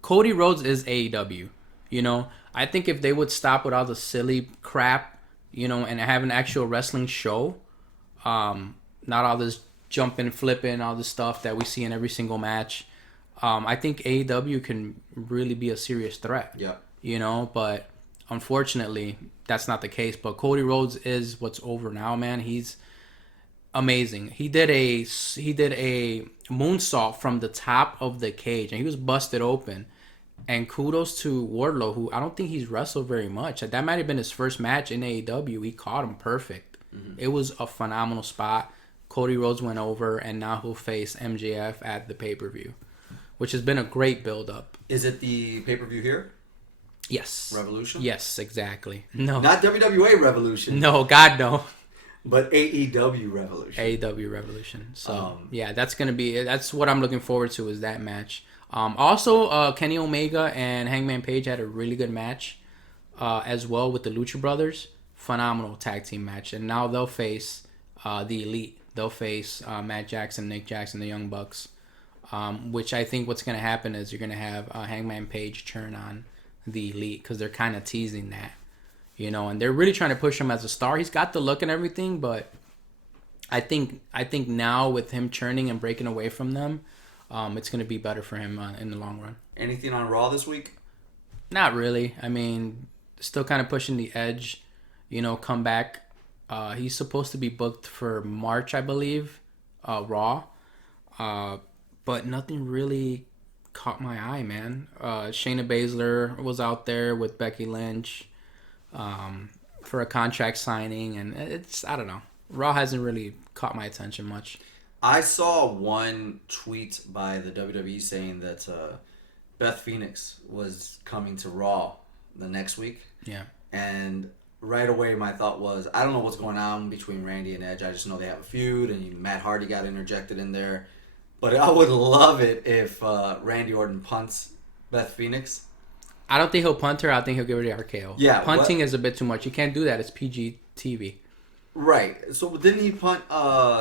Cody Rhodes is AEW. I think if they would stop with all the silly crap and have an actual wrestling show. Not all this jumping, flipping, all this stuff that we see in every single match. I think AEW can really be a serious threat. Yeah. But unfortunately, that's not the case. But Cody Rhodes is what's over now, man. He's amazing. He did a moonsault from the top of the cage, and he was busted open. And kudos to Wardlow, who I don't think he's wrestled very much. That might have been his first match in AEW. He caught him perfect. It was a phenomenal spot. Cody Rhodes went over, and now he'll face MJF at the pay-per-view, which has been a great build-up. Is it the pay-per-view here? Yes. Revolution? Yes, exactly. No. Not WWA Revolution. No, God, no. But AEW Revolution. AEW Revolution. So, that's what I'm looking forward to is that match. Also, Kenny Omega and Hangman Page had a really good match as well with the Lucha Brothers. Phenomenal tag team match. And now they'll face the Elite. They'll face Matt Jackson, Nick Jackson, the Young Bucks. Which I think what's going to happen is you're going to have Hangman Page turn on the Elite because they're kind of teasing that. And they're really trying to push him as a star. He's got the look and everything, but I think now with him churning and breaking away from them, it's going to be better for him in the long run. Anything on Raw this week? Not really. I mean, still kind of pushing the edge. Come back. He's supposed to be booked for March, I believe, Raw. But nothing really caught my eye, man. Shayna Baszler was out there with Becky Lynch for a contract signing, and I don't know. Raw hasn't really caught my attention much. I saw one tweet by the WWE saying that Beth Phoenix was coming to Raw the next week. Yeah. And right away my thought was, I don't know what's going on between Randy and Edge. I just know they have a feud, and Matt Hardy got interjected in there. But I would love it if Randy Orton punts Beth Phoenix. I don't think he'll punt her. I think he'll give her the RKO. Yeah, punting is a bit too much. You can't do that. It's PG TV. Right. So didn't he punt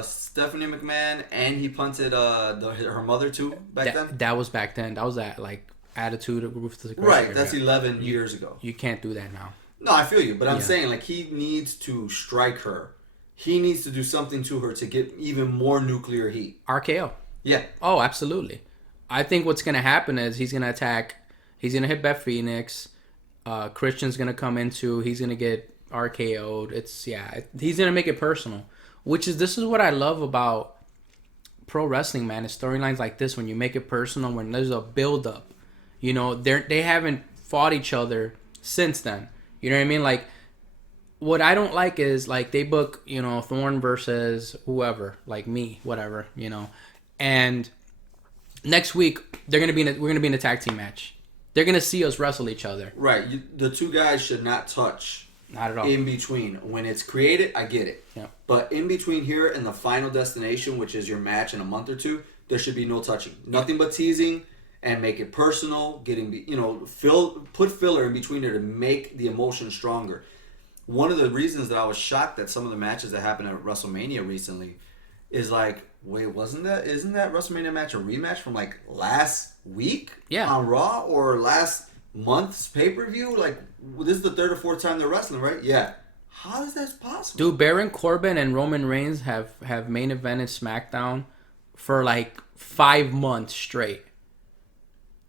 Stephanie McMahon, and he punted her mother too back then? That was back then. That was that Attitude of Ruthless Aggression. Right. That's 11 years ago. You can't do that now. No, I feel you, but I'm saying he needs to strike her. He needs to do something to her to get even more nuclear heat. RKO. Yeah. Oh, absolutely. I think what's gonna happen is he's gonna attack. He's gonna hit Beth Phoenix. Christian's gonna come into. He's gonna get RKO'd. He's gonna make it personal. This is what I love about pro wrestling, man. Is storylines like this when you make it personal, when there's a build up. They haven't fought each other since then. You know what I mean? What I don't like is they book Thorn versus whoever, me, whatever, and next week we're gonna be in a tag team match. They're gonna see us wrestle each other. Right. The two guys should not touch. Not at all. In between. When it's created, I get it. Yeah. But in between here and the final destination, which is your match in a month or two, there should be no touching. Nothing but teasing and make it personal. Put filler in between there to make the emotion stronger. One of the reasons that I was shocked that some of the matches that happened at WrestleMania recently is wait, isn't that WrestleMania match a rematch from last week on Raw or last month's pay-per-view? This is the third or fourth time they're wrestling, right? Yeah. How is that possible? Dude, Baron Corbin and Roman Reigns have main evented SmackDown for 5 months straight.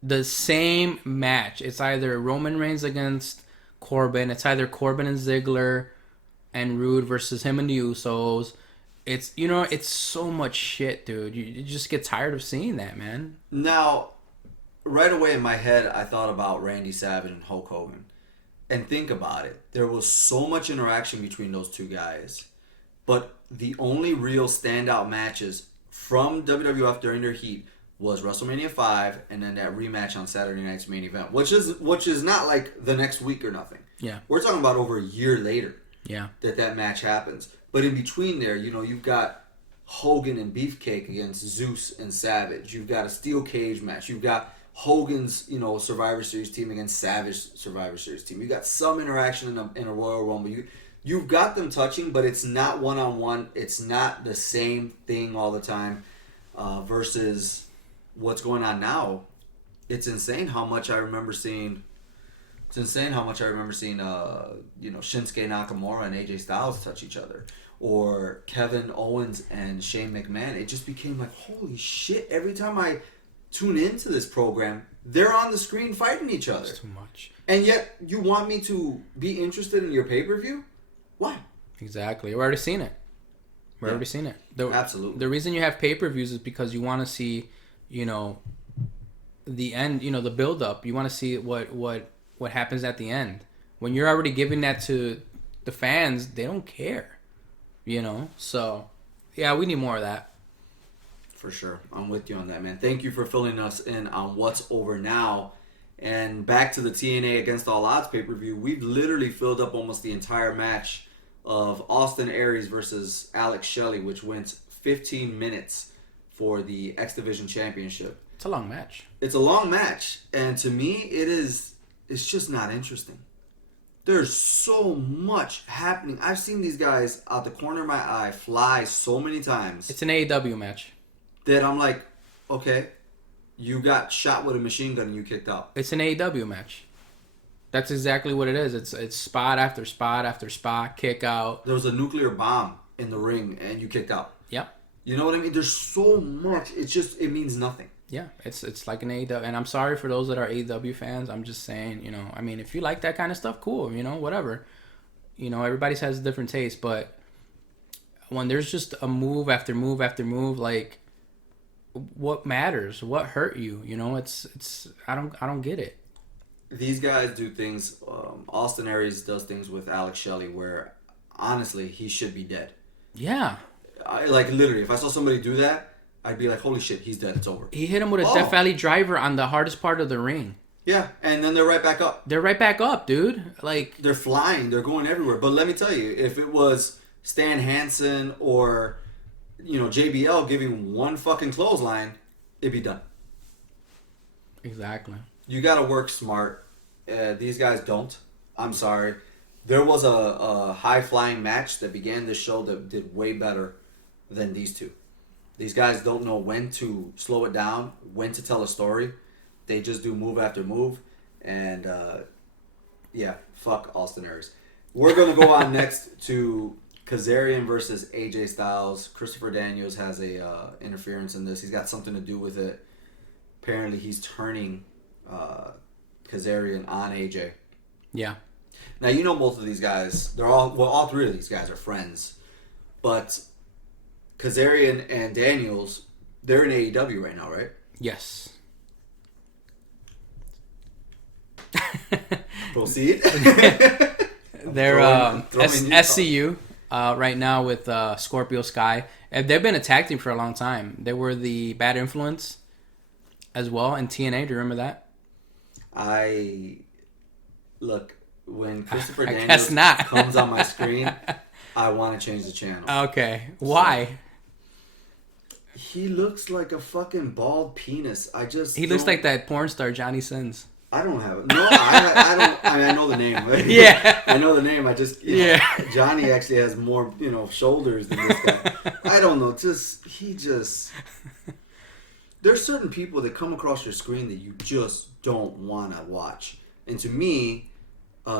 The same match. It's either Roman Reigns against Corbin. It's either Corbin and Ziggler and Roode versus him and the Usos. It's it's so much shit, dude. You just get tired of seeing that, man. Now, right away in my head, I thought about Randy Savage and Hulk Hogan. And think about it. There was so much interaction between those two guys. But the only real standout matches from WWF during their heat was WrestleMania 5 and then that rematch on Saturday night's main event, which is not the next week or nothing. Yeah. We're talking about over a year later. Yeah. That match happens. But in between there, you've got Hogan and Beefcake against Zeus and Savage. You've got a steel cage match. You've got Hogan's, Survivor Series team against Savage Survivor Series team. You got some interaction in a Royal Rumble. You've got them touching, but it's not one-on-one. It's not the same thing all the time versus what's going on now. It's insane how much I remember seeing It's insane how much I remember seeing, Shinsuke Nakamura and AJ Styles touch each other. Or Kevin Owens and Shane McMahon. It just became like, holy shit, every time I tune into this program, they're on the screen fighting each other. It's too much. And yet, you want me to be interested in your pay-per-view? Why? Exactly. We've already seen it. Absolutely. The reason you have pay-per-views is because you want to see, the end, the build-up. You want to see what happens at the end. When you're already giving that to the fans, they don't care. So, yeah, we need more of that. For sure. I'm with you on that, man. Thank you for filling us in on what's over now. And back to the TNA Against All Odds pay-per-view, we've literally filled up almost the entire match of Austin Aries versus Alex Shelley, which went 15 minutes for the X Division Championship. It's a long match. It's a long match, and to me, it's just not interesting. There's so much happening. I've seen these guys out the corner of my eye fly so many times. It's an AEW match. That I'm like, okay, you got shot with a machine gun and you kicked out. It's an AEW match. That's exactly what it is. It's spot after spot after spot, kick out. There was a nuclear bomb in the ring and you kicked out. Yep. You know what I mean? There's so much. It means nothing. Yeah, it's like an AEW. And I'm sorry for those that are AEW fans. I'm just saying, if you like that kind of stuff, cool, whatever. Everybody has a different taste. But when there's just a move after move after move, like, what matters? What hurt you? I don't get it. These guys do things. Austin Aries does things with Alex Shelley where, honestly, he should be dead. Yeah. Literally, if I saw somebody do that, I'd be like, holy shit, he's dead. It's over. He hit him with a Death Valley driver on the hardest part of the ring. Yeah, and then they're right back up. They're right back up, dude. Like, they're flying. They're going everywhere. But let me tell you, if it was Stan Hansen or, JBL giving one fucking clothesline, it'd be done. Exactly. You got to work smart. These guys don't. I'm sorry. There was a high-flying match that began this show that did way better than these two. These guys don't know when to slow it down, when to tell a story. They just do move after move. And, fuck Austin Aries. We're going to go on next to Kazarian versus AJ Styles. Christopher Daniels has a interference in this. He's got something to do with it. Apparently, he's turning Kazarian on AJ. Yeah. Now, both of these guys, all three of these guys are friends. But Kazarian and Daniels, they're in AEW right now, right? Yes. Proceed. They're SCU right now with Scorpio Sky. And they've been a tag team for a long time. They were the Bad Influence as well in TNA. Do you remember that? When Christopher Daniels comes on my screen, I want to change the channel. Okay. Why? He looks like a fucking bald penis. He looks like that porn star Johnny Sins. I don't have it. No, I don't. I know the name. Right? Yeah. I know the name. I just, Johnny actually has more, shoulders than this guy. I don't know. There's certain people that come across your screen that you just don't want to watch. And to me,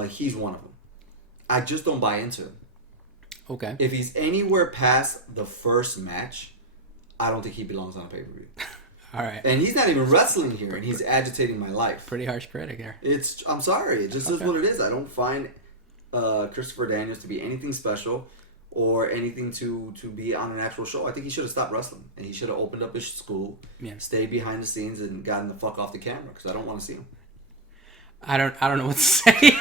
he's one of them. I just don't buy into him. Okay. If he's anywhere past the first match, I don't think he belongs on a pay-per-view. All right. And he's not even wrestling here, and he's agitating my life. Pretty harsh critic here. I'm sorry. It just is what it is. I don't find Christopher Daniels to be anything special or anything to be on an actual show. I think he should have stopped wrestling, and he should have opened up his school, stayed behind the scenes, and gotten the fuck off the camera, because I don't want to see him. I don't know what to say.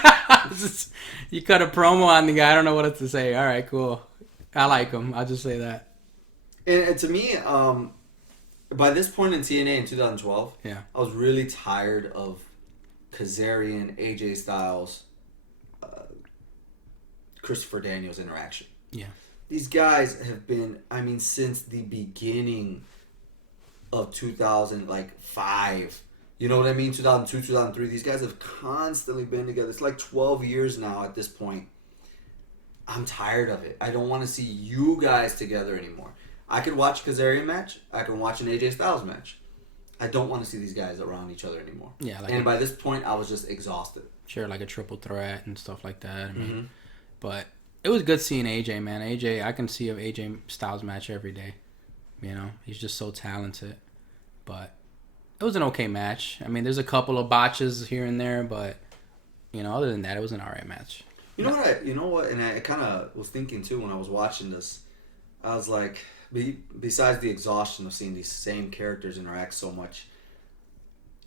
You cut a promo on the guy. I don't know what to say. All right, cool. I like him. I'll just say that. And to me, by this point in TNA in 2012, I was really tired of Kazarian, AJ Styles, Christopher Daniels interaction. Yeah. These guys have been, since the beginning of 2005. You know what I mean? 2002, 2003. These guys have constantly been together. It's like 12 years now at this point. I'm tired of it. I don't want to see you guys together anymore. I could watch a Kazarian match. I can watch an AJ Styles match. I don't want to see these guys around each other anymore. Yeah. And by this point, I was just exhausted. share like a triple threat and stuff like that. I mean, Mm-hmm. but it was good seeing AJ, man. AJ, I can see an AJ Styles match every day. You know, he's just so talented. But it was an okay match. I mean, there's a couple of botches here and there, but you know, other than that, it was an alright match. You know what, and I kind of was thinking too when I was watching this. I was like, besides the exhaustion of seeing these same characters interact so much,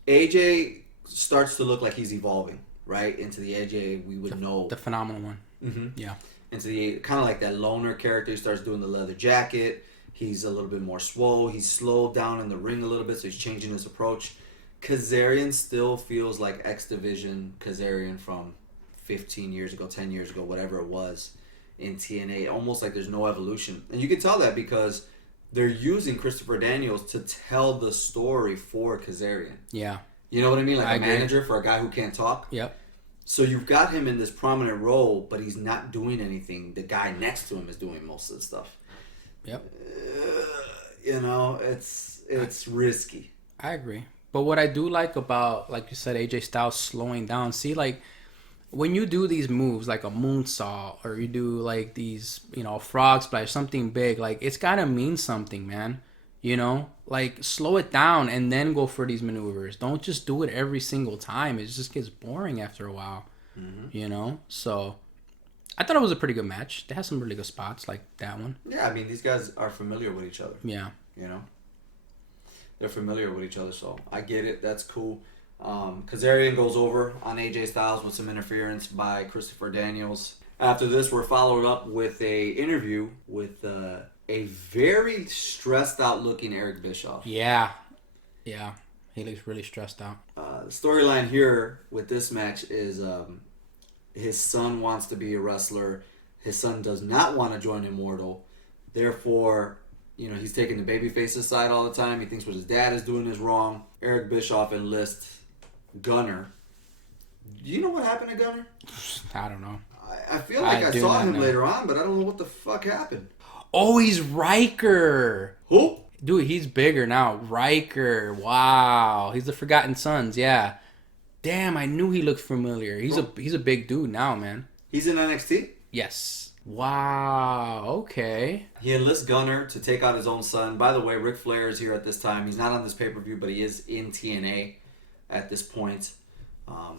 AJ starts to look like he's evolving, right, into the AJ we would know. The phenomenal one. Mm-hmm. Yeah. Into the kind of like that loner character. He starts doing the leather jacket. He's a little bit more swole. He's slowed down in the ring a little bit, so he's changing his approach. Kazarian still feels like X Division Kazarian from 15 years ago, 10 years ago, whatever it was in TNA. Almost like there's no evolution. And you can tell that because they're using Christopher Daniels to tell the story for Kazarian. Yeah. You know what I mean? Like I a agree. manager for a guy who can't talk. Yep. So you've got him in this prominent role, but he's not doing anything. The guy next to him is doing most of the stuff. Yep. You know, it's risky. I agree. But what I do like about, like you said, AJ Styles slowing down. See, like, when you do these moves, like a moonsault, or you do, like, these, you know, frog splash, something big, like, it's got to mean something, man. You know? Like, slow it down and then go for these maneuvers. Don't just do it every single time. It just gets boring after a while. Mm-hmm. You know? So, I thought it was a pretty good match. They had some really good spots, like that one. Yeah, I mean, these guys are familiar with each other. Yeah. You know? They're familiar with each other, so I get it. That's cool. Kazarian goes over on AJ Styles with some interference by Christopher Daniels. After this, we're followed up with a interview with a very stressed out looking Eric Bischoff. Yeah. Yeah. He looks really stressed out. The storyline here with this match is his son wants to be a wrestler. His son does not want to join Immortal. Therefore, you know, he's taking the babyface's side all the time. He thinks what his dad is doing is wrong. Eric Bischoff enlists Gunner. Do you know what happened to Gunner? I don't know. I feel like I saw him know. later on, but I don't know what the fuck happened. Oh, he's Riker. Who? Dude, he's bigger now. Riker. Wow. He's the Forgotten Sons. Yeah. Damn, I knew he looked familiar. He's a big dude now, man. He's in NXT? Yes. Wow. Okay. He enlists Gunner to take out his own son. By the way, Ric Flair is here at this time. He's not on this pay-per-view, but he is in TNA at this point.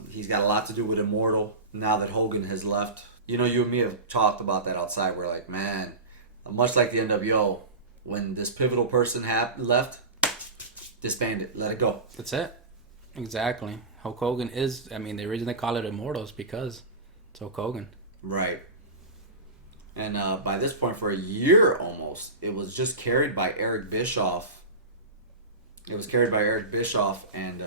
He's got a lot to do with Immortal now that Hogan has left. You know, you and me have talked about that outside. We're like, man, much like the NWO, when this pivotal person left, disband it. Let it go. That's it. Exactly. Hulk Hogan is, I mean, the reason they call it Immortal is because it's Hulk Hogan. Right. And by this point, for a year almost, it was just carried by Eric Bischoff. It was carried by Eric Bischoff and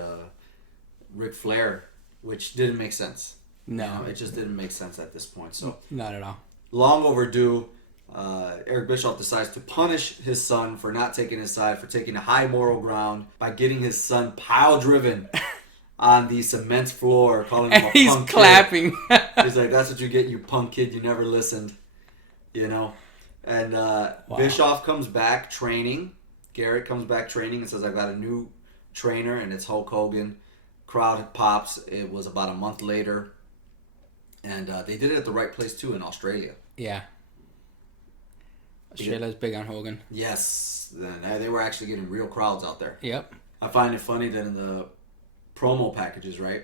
Ric Flair, which didn't make sense. No. You know, it just didn't make sense at this point. So not at all. Long overdue. Eric Bischoff decides to punish his son for not taking his side, for taking a high moral ground by getting his son pile-driven on the cement floor, calling him a He's punk clapping. kid. He's like, that's what you get, you punk kid. You never listened. You know? And Wow. Bischoff comes back training. Garrett comes back training and says, I've got a new trainer, and it's Hulk Hogan. Crowd pops. It was about a month later. And they did it at the right place, too, in Australia. Yeah. Australia's big on Hogan. Yes. They were actually getting real crowds out there. Yep. I find it funny that in the promo packages, right,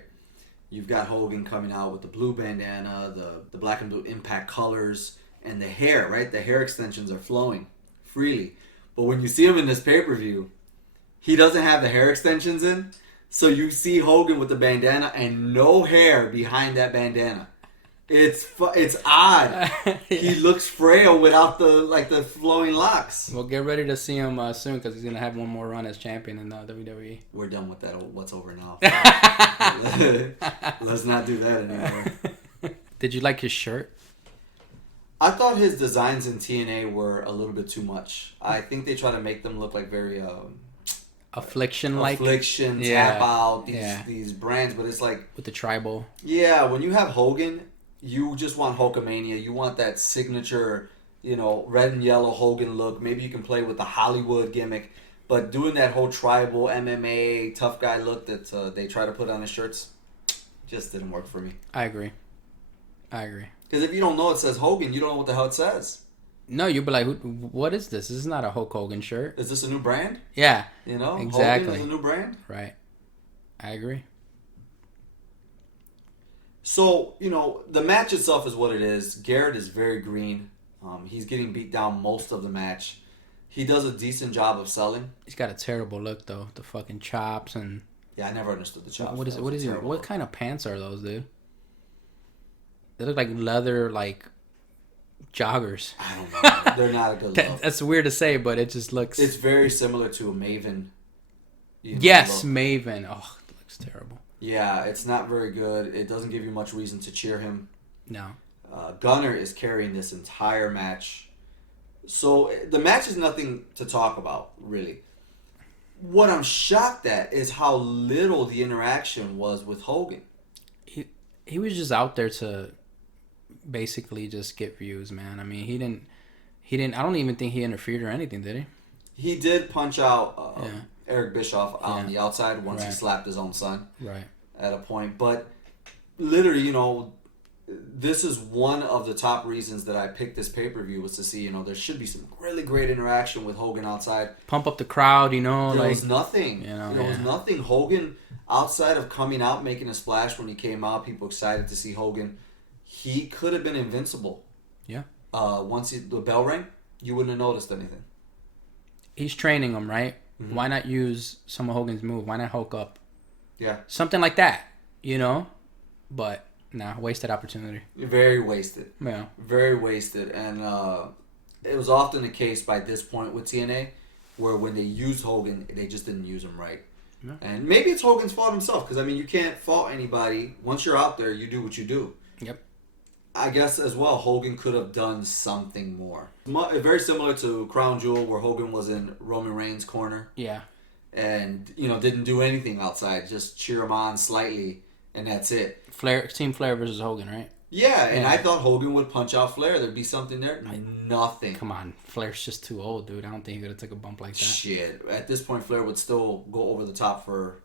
you've got Hogan coming out with the blue bandana, the black and blue Impact colors, and the hair, right? The hair extensions are flowing freely. But when you see him in this pay-per-view, he doesn't have the hair extensions in. So you see Hogan with the bandana and no hair behind that bandana. It's odd. Yeah. He looks frail without the flowing locks. Well, get ready to see him soon because he's going to have one more run as champion in WWE. We're done with that. What's over now? Let's not do that anymore. Did you like his shirt? I thought his designs in TNA were a little bit too much. I think they try to make them look like very Affliction-like? Affliction, Yeah. Tap Out, Yeah. these brands, but it's like, With the tribal. yeah, when you have Hogan, you just want Hulkamania. You want that signature, red and yellow Hogan look. Maybe you can play with the Hollywood gimmick, but doing that whole tribal MMA tough guy look that they try to put on his shirts, Just didn't work for me. I agree. Because if you don't know it says Hogan, you don't know what the hell it says. No, you'd be like, what is this? This is not a Hulk Hogan shirt. Is this a new brand? Yeah. You know? Exactly. Hogan is a new brand? Right. I agree. So, the match itself is what it is. Garrett is very green. He's getting beat down most of the match. He does a decent job of selling. He's got a terrible look, though. The fucking chops and... Yeah, I never understood the chops. What kind of pants are those, dude? They look like leather, like, joggers. I don't know. They're not a good look. That's weird to say, but it just looks... It's very similar to a Maven. Yes, look. Maven. Oh, it looks terrible. Yeah, it's not very good. It doesn't give you much reason to cheer him. No. Gunner is carrying this entire match. So the match is nothing to talk about, really. What I'm shocked at is how little the interaction was with Hogan. He was just out there to basically just get views, man. I mean, he didn't. I don't even think he interfered or anything, did he? He did punch out Eric Bischoff on the outside once he Right. slapped his own son. Right. At a point, but literally, this is one of the top reasons that I picked this pay-per-view was to see, there should be some really great interaction with Hogan outside. Pump up the crowd, There was nothing. There was nothing. Hogan, outside of coming out, making a splash when he came out, people excited to see Hogan. He could have been invincible. Yeah. Once the bell rang, you wouldn't have noticed anything. He's training him, right? Mm-hmm. Why not use some of Hogan's move? Why not Hulk up? Yeah. Something like that, But, nah, wasted opportunity. Very wasted. Yeah. Very wasted. And it was often the case by this point with TNA where when they used Hogan, they just didn't use him right. Yeah. And maybe it's Hogan's fault himself because, you can't fault anybody. Once you're out there, you do what you do. Yep. I guess as well, Hogan could have done something more. Very similar to Crown Jewel where Hogan was in Roman Reigns' corner. Yeah. And, didn't do anything outside. Just cheer him on slightly, and that's it. Team Flair versus Hogan, right? Yeah, and I thought Hogan would punch out Flair. There'd be something there. Nothing. Come on. Flair's just too old, dude. I don't think he could have took a bump like that. Shit. At this point, Flair would still go over the top for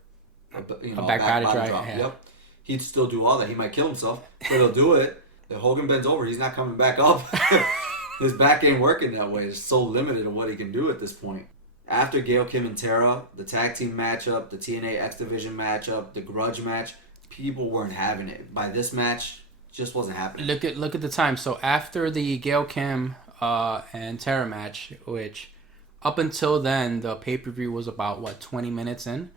a back body drop. Yeah. Yep. He'd still do all that. He might kill himself, but he'll do it. If Hogan bends over, he's not coming back up. His back ain't working that way. It's so limited in what he can do at this point. After Gail, Kim, and Tara, the tag team matchup, the TNA X Division matchup, the grudge match, people weren't having it. By this match, just wasn't happening. Look at the time. So after the Gail, Kim, and Tara match, which up until then the pay-per-view was about 20 minutes in.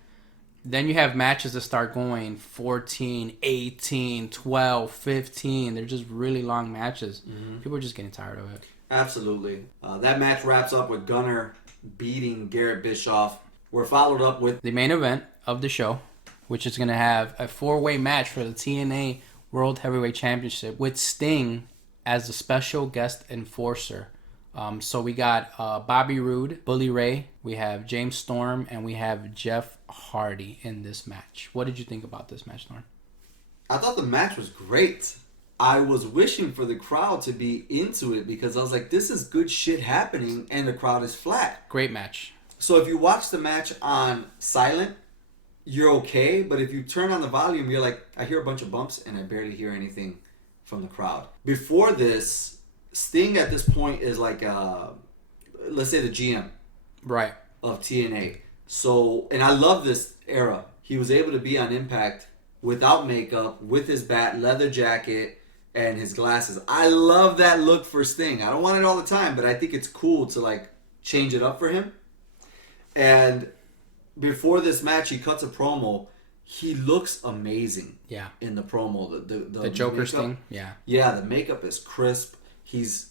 Then you have matches that start going 14, 18, 12, 15. They're just really long matches. Mm-hmm. People are just getting tired of it. Absolutely. That match wraps up with Gunner beating Garrett Bischoff. We're followed up with the main event of the show, which is going to have a 4-way match for the TNA World Heavyweight Championship with Sting as the special guest enforcer. So we got Bobby Roode, Bully Ray, we have James Storm, and we have Jeff Hardy in this match. What did you think about this match, Thorn? I thought the match was great. I was wishing for the crowd to be into it because I was like, this is good shit happening, and the crowd is flat. Great match. So if you watch the match on silent, you're okay, but if you turn on the volume, you're like, I hear a bunch of bumps, and I barely hear anything from the crowd. Before this, Sting at this point is like, let's say the GM. Right. Of TNA. So, and I love this era. He was able to be on Impact without makeup, with his bat, leather jacket, and his glasses. I love that look for Sting. I don't want it all the time, but I think it's cool to change it up for him. And before this match, he cuts a promo. He looks amazing. Yeah. In the promo, the Joker makeup, Sting. Yeah. Yeah, the makeup is crisp. He's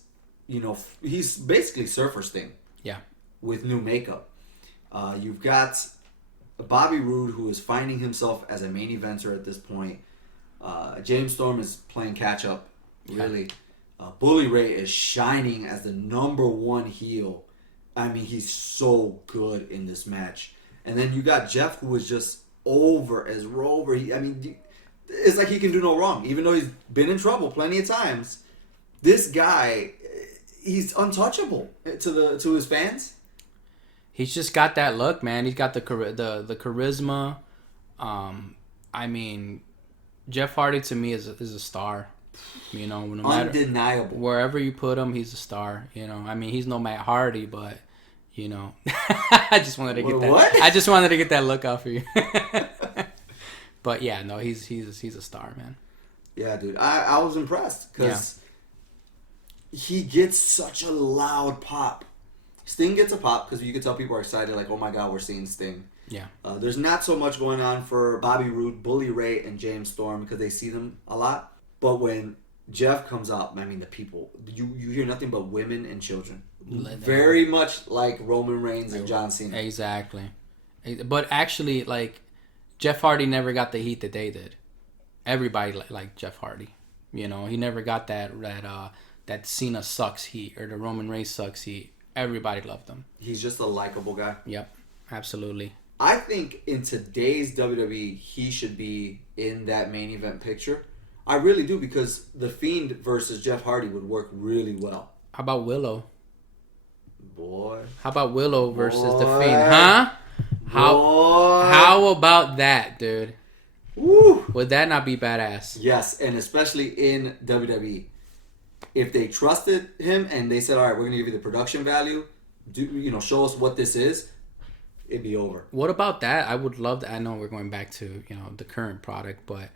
basically Surfer Sting. Yeah. With new makeup. You've got Bobby Roode, who is finding himself as a main eventer at this point. James Storm is playing catch up, really. Bully Ray is shining as the number one heel. I mean, he's so good in this match. And then you got Jeff, who is just over as Rover. It's like he can do no wrong, even though he's been in trouble plenty of times. This guy, he's untouchable to his fans. He's just got that look, man. He's got the charisma. Jeff Hardy to me is a star. You know, no matter undeniable. Wherever you put him, he's a star. You know, I mean, he's no Matt Hardy, but you know, I just wanted to get that. What? I just wanted to get that look out for you. But yeah, no, he's a star, man. Yeah, dude, I was impressed because he gets such a loud pop. Sting gets a pop because you can tell people are excited, like, oh my god, we're seeing Sting. Yeah. There's not so much going on for Bobby Roode, Bully Ray, and James Storm because they see them a lot. But when Jeff comes out, I mean, the people, you hear nothing but women and children. Very much like Roman Reigns and John Cena. Exactly. But actually, like, Jeff Hardy never got the heat that they did. Everybody liked Jeff Hardy. You know, he never got that Cena sucks heat or the Roman Reigns sucks heat. Everybody loved him. He's just a likable guy. Yep, absolutely. I think in today's WWE, he should be in that main event picture. I really do, because The Fiend versus Jeff Hardy would work really well. How about Willow? Boy. How about Willow versus The Fiend? Huh? How about that, dude? Woo! Would that not be badass? Yes, and especially in WWE. If they trusted him and they said, all right, we're going to give you the production value, show us what this is, it'd be over. What about that? I would love that. I know we're going back to, the current product, but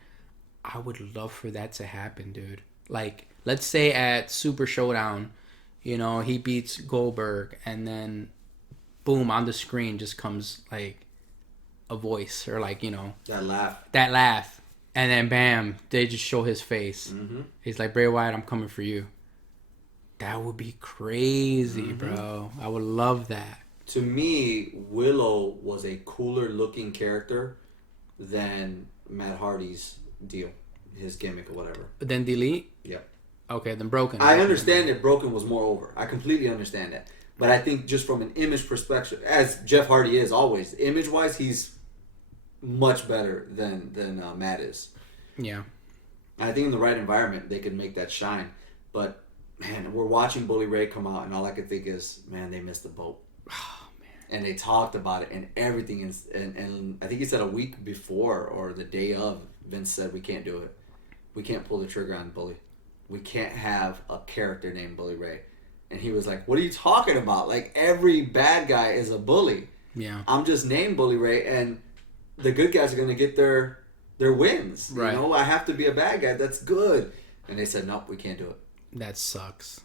I would love for that to happen, dude. Like, let's say at Super Showdown, he beats Goldberg, and then, boom, on the screen just comes, like, a voice, or, like, That laugh. And then, bam, they just show his face. Mm-hmm. He's like, Bray Wyatt, I'm coming for you. That would be crazy, bro. I would love that. To me, Willow was a cooler looking character than Matt Hardy's deal, his gimmick or whatever. Then Delete? Yep. Okay, then Broken. I understand that Broken was more over. I completely understand that. But I think just from an image perspective, as Jeff Hardy is always, image-wise, he's much better than Matt is. Yeah. I think in the right environment, they could make that shine. But, man, we're watching Bully Ray come out, and all I could think is, man, they missed the boat. Oh, man. And they talked about it and everything. And I think he said a week before or the day of, Vince said, we can't do it. We can't pull the trigger on Bully. We can't have a character named Bully Ray. And he was like, what are you talking about? Like, every bad guy is a bully. Yeah. I'm just named Bully Ray, and the good guys are going to get their wins. Right. I have to be a bad guy. That's good. And they said, nope, we can't do it. That sucks.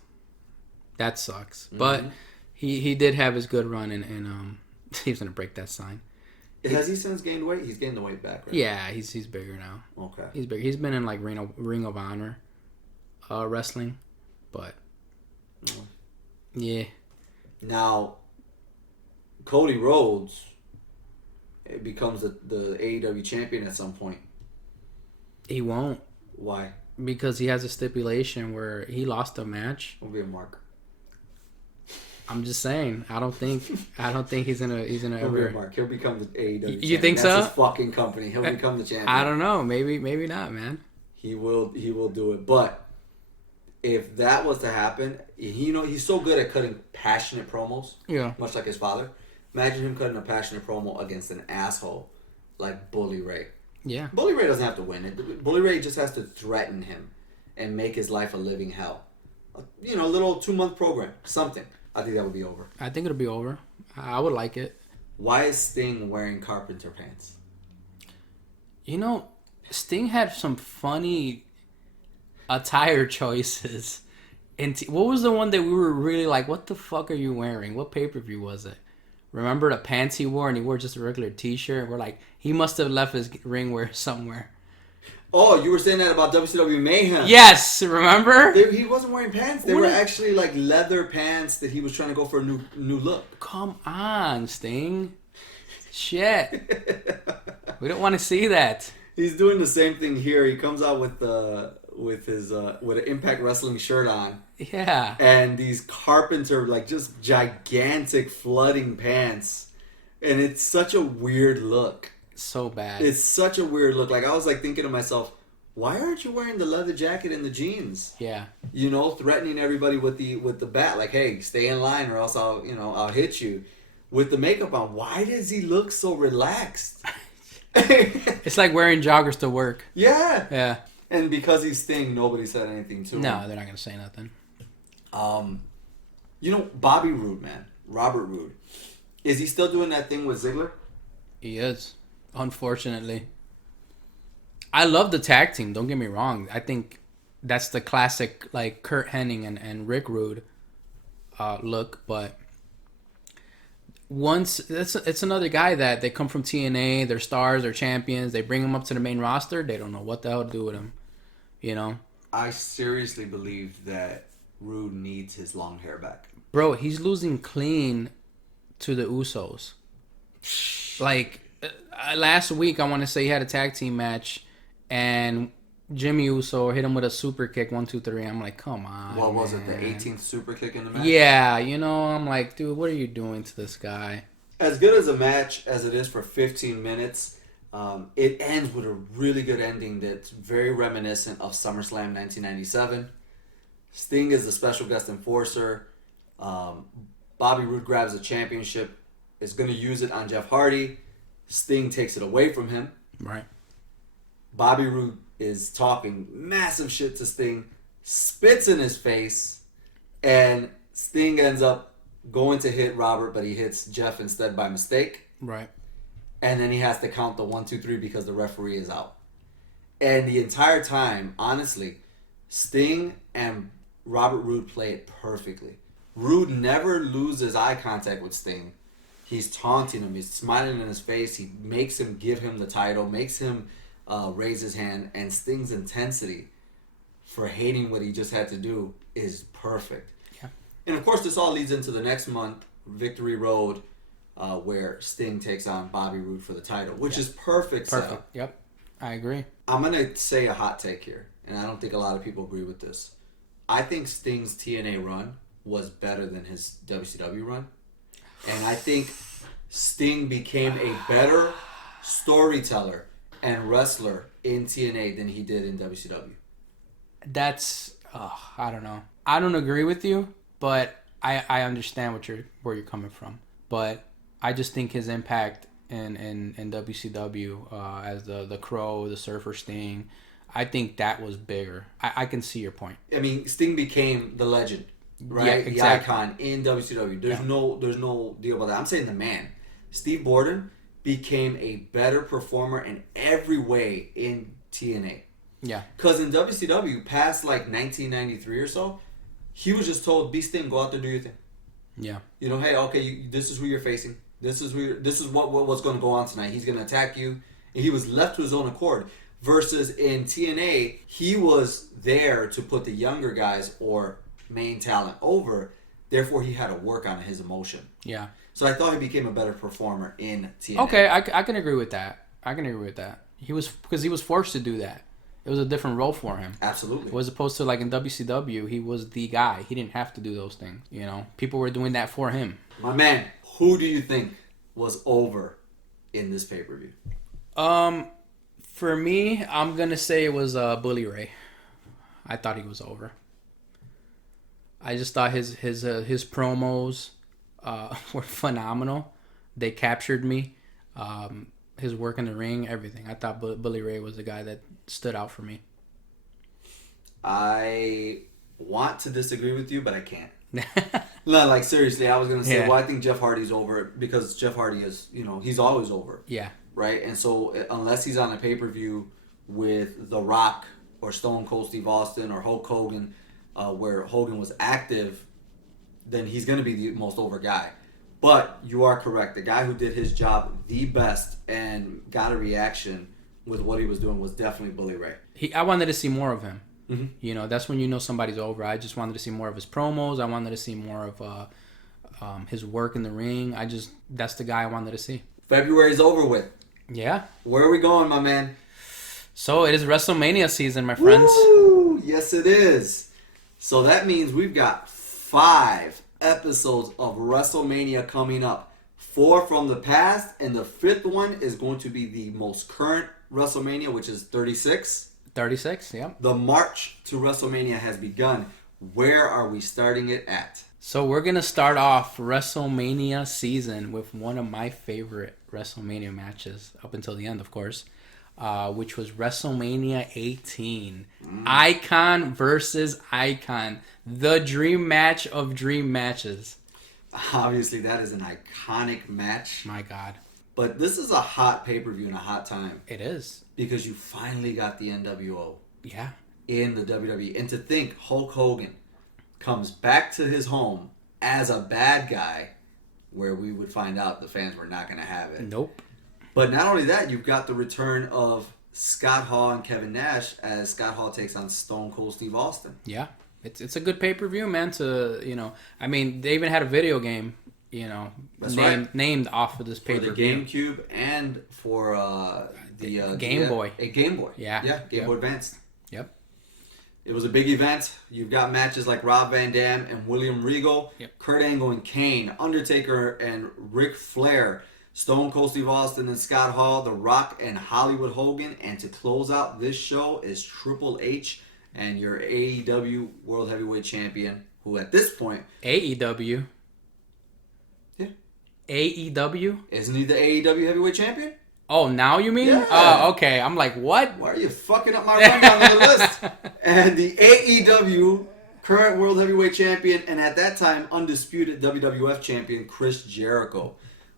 Mm-hmm. But he did have his good run, and he was going to break that sign. Has he since gained weight? He's gained the weight back, right? Yeah, he's bigger now. Okay. He's bigger. He's been in, like, Ring of Honor wrestling, but yeah. Now, Cody Rhodes becomes the AEW champion at some point. He won't. Why? Because he has a stipulation where he lost a match. Will be a mark. I'm just saying. I don't think he's gonna He'll ever. be a mark. He'll become the AEW champion. You think so? That's his fucking company. He'll become the champion. I don't know. Maybe not, man. He will do it. But if that was to happen, he's so good at cutting passionate promos. Yeah. Much like his father. Imagine him cutting a passionate promo against an asshole like Bully Ray. Yeah. Bully Ray doesn't have to win it. Bully Ray just has to threaten him and make his life a living hell. A little 2-month program. Something. I think that would be over. I think it'll be over. I would like it. Why is Sting wearing carpenter pants? Sting had some funny attire choices. And what was the one that we were really like, what the fuck are you wearing? What pay-per-view was it? Remember the pants he wore, and he wore just a regular t-shirt? We're like, he must have left his ring wear somewhere. Oh, you were saying that about WCW Mayhem. Yes, remember? He wasn't wearing pants. They were actually like leather pants that he was trying to go for a new look. Come on, Sting. Shit. We don't want to see that. He's doing the same thing here. He comes out with his with an Impact Wrestling shirt on. Yeah. And these carpenter, like, just gigantic flooding pants. And it's such a weird look. So bad. It's such a weird look. Like, I was like thinking to myself, why aren't you wearing the leather jacket and the jeans? Yeah. Threatening everybody with the bat, like, hey, stay in line or else I'll hit you. With the makeup on, why does he look so relaxed? It's like wearing joggers to work. Yeah. Yeah. And because he's Sting, nobody said anything to him. No, they're not gonna say nothing. You know, Bobby Roode, man. Robert Roode. Is he still doing that thing with Ziggler? He is, unfortunately. I love the tag team. Don't get me wrong. I think that's the classic, like, Kurt Hennig and Rick Rude look. But once it's another guy that they come from TNA. They're stars. They're champions. They bring him up to the main roster. They don't know what the hell to do with him. You know. I seriously believe that Roode needs his long hair back. Bro, he's losing clean to the Usos. Like, last week, I want to say he had a tag team match, and Jimmy Uso hit him with a super kick, 1, 2, 3. I'm like, come on. What was man. it, the 18th super kick in the match? Yeah, you know, I'm like, dude, what are you doing to this guy? As good as a match as it is for 15 minutes, it ends with a really good ending that's very reminiscent of SummerSlam 1997. Sting is the special guest enforcer. Bobby Roode grabs the championship, is going to use it on Jeff Hardy. Sting takes it away from him. Right. Bobby Roode is talking massive shit to Sting, spits in his face, and Sting ends up going to hit Robert, but he hits Jeff instead by mistake. Right. And then he has to count the 1, 2, 3 because the referee is out. And the entire time, honestly, Sting and Robert Roode play it perfectly. Roode never loses eye contact with Sting. He's taunting him. He's smiling in his face. He makes him give him the title, makes him raise his hand, and Sting's intensity for hating what he just had to do is perfect. Yeah. And of course, this all leads into the next month, Victory Road, where Sting takes on Bobby Roode for the title, which is perfect. Perfect. Yep. I agree. I'm going to say a hot take here, and I don't think a lot of people agree with this. I think Sting's TNA run was better than his WCW run. And I think Sting became a better storyteller and wrestler in TNA than he did in WCW. That's, I don't know. I don't agree with you, but I understand where you're coming from. But I just think his impact in WCW as the Crow, the Surfer Sting, I think that was bigger. I can see your point. I mean, Sting became the legend, right? Yeah, exactly. The icon in WCW. There's no deal about that. I'm saying the man. Steve Borden became a better performer in every way in TNA. Yeah. Because in WCW, past like 1993 or so, he was just told, be Sting, go out there, do your thing. Yeah. You know, hey, okay, this is who you're facing. This is what's going to go on tonight. He's going to attack you. And he was left to his own accord. Versus in TNA, he was there to put the younger guys or main talent over. Therefore, he had to work on his emotion. Yeah. So I thought he became a better performer in TNA. Okay, I can agree with that. He was forced to do that. It was a different role for him. Absolutely. As opposed to like in WCW, he was the guy. He didn't have to do those things. You know, people were doing that for him. My man, who do you think was over in this pay-per-view? For me, I'm gonna say it was Bully Ray. I thought he was over. I just thought his promos were phenomenal. They captured me. His work in the ring, everything. I thought Bully Ray was the guy that stood out for me. I want to disagree with you, but I can't. No, like seriously, I was gonna say, well, I think Jeff Hardy's over because Jeff Hardy is, he's always over. Yeah. Right, and so unless he's on a pay-per-view with The Rock or Stone Cold Steve Austin or Hulk Hogan, where Hogan was active, then he's going to be the most over guy. But you are correct. The guy who did his job the best and got a reaction with what he was doing was definitely Bully Ray. I wanted to see more of him. Mm-hmm. That's when you know somebody's over. I just wanted to see more of his promos. I wanted to see more of his work in the ring. That's the guy I wanted to see. February's over with. Yeah. Where are we going, my man? So it is WrestleMania season, my friends. Woo! Yes, it is. So that means we've got 5 episodes of WrestleMania coming up. 4 from the past, and the 5th one is going to be the most current WrestleMania, which is 36. 36, yeah. The march to WrestleMania has begun. Where are we starting it at? So we're going to start off WrestleMania season with one of my favorite WrestleMania matches up until the end, of course, which was WrestleMania 18. Icon versus Icon. The dream match of dream matches. Obviously, that is an iconic match. My God. But this is a hot pay-per-view and a hot time. It is. Because you finally got the NWO. Yeah. In the WWE. And to think Hulk Hogan comes back to his home as a bad guy, where we would find out the fans were not going to have it. Nope. But not only that, you've got the return of Scott Hall and Kevin Nash as Scott Hall takes on Stone Cold Steve Austin. Yeah. It's a good pay-per-view, man, I mean, they even had a video game, named off of this pay-per-view. For the GameCube and for the Game Boy. A Game Boy. Yeah. Game Boy Advance. Yep. It was a big event. You've got matches like Rob Van Dam and William Regal, Kurt Angle and Kane, Undertaker and Ric Flair, Stone Cold Steve Austin and Scott Hall, The Rock and Hollywood Hogan, and to close out this show is Triple H and your AEW World Heavyweight Champion, who at this point... AEW? Yeah. AEW? Isn't he the AEW Heavyweight Champion? Oh, now you mean? Yeah. Oh, okay. I'm like, what? Why are you fucking up my rundown on the list? And the AEW current World Heavyweight Champion, and at that time, undisputed WWF Champion, Chris Jericho,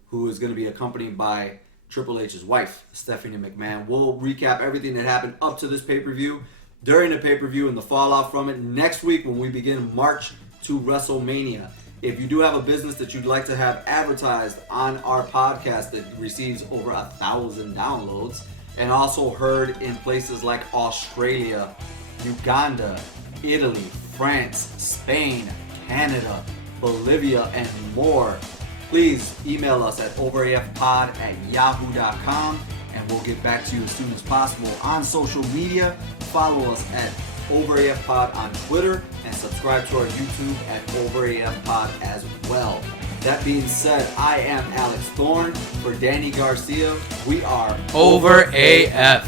who is going to be accompanied by Triple H's wife, Stephanie McMahon. We'll recap everything that happened up to this pay-per-view, during the pay-per-view, and the fallout from it next week when we begin March to WrestleMania. If you do have a business that you'd like to have advertised on our podcast that receives over 1,000 downloads and also heard in places like Australia, Uganda, Italy, France, Spain, Canada, Bolivia, and more, please email us at OverAFpod@yahoo.com and we'll get back to you as soon as possible. On social media, follow us at OverAFpod on Twitter and subscribe to our YouTube at OverAFpod as well. That being said, I am Alex Thorn. For Danny Garcia, we are OverAF.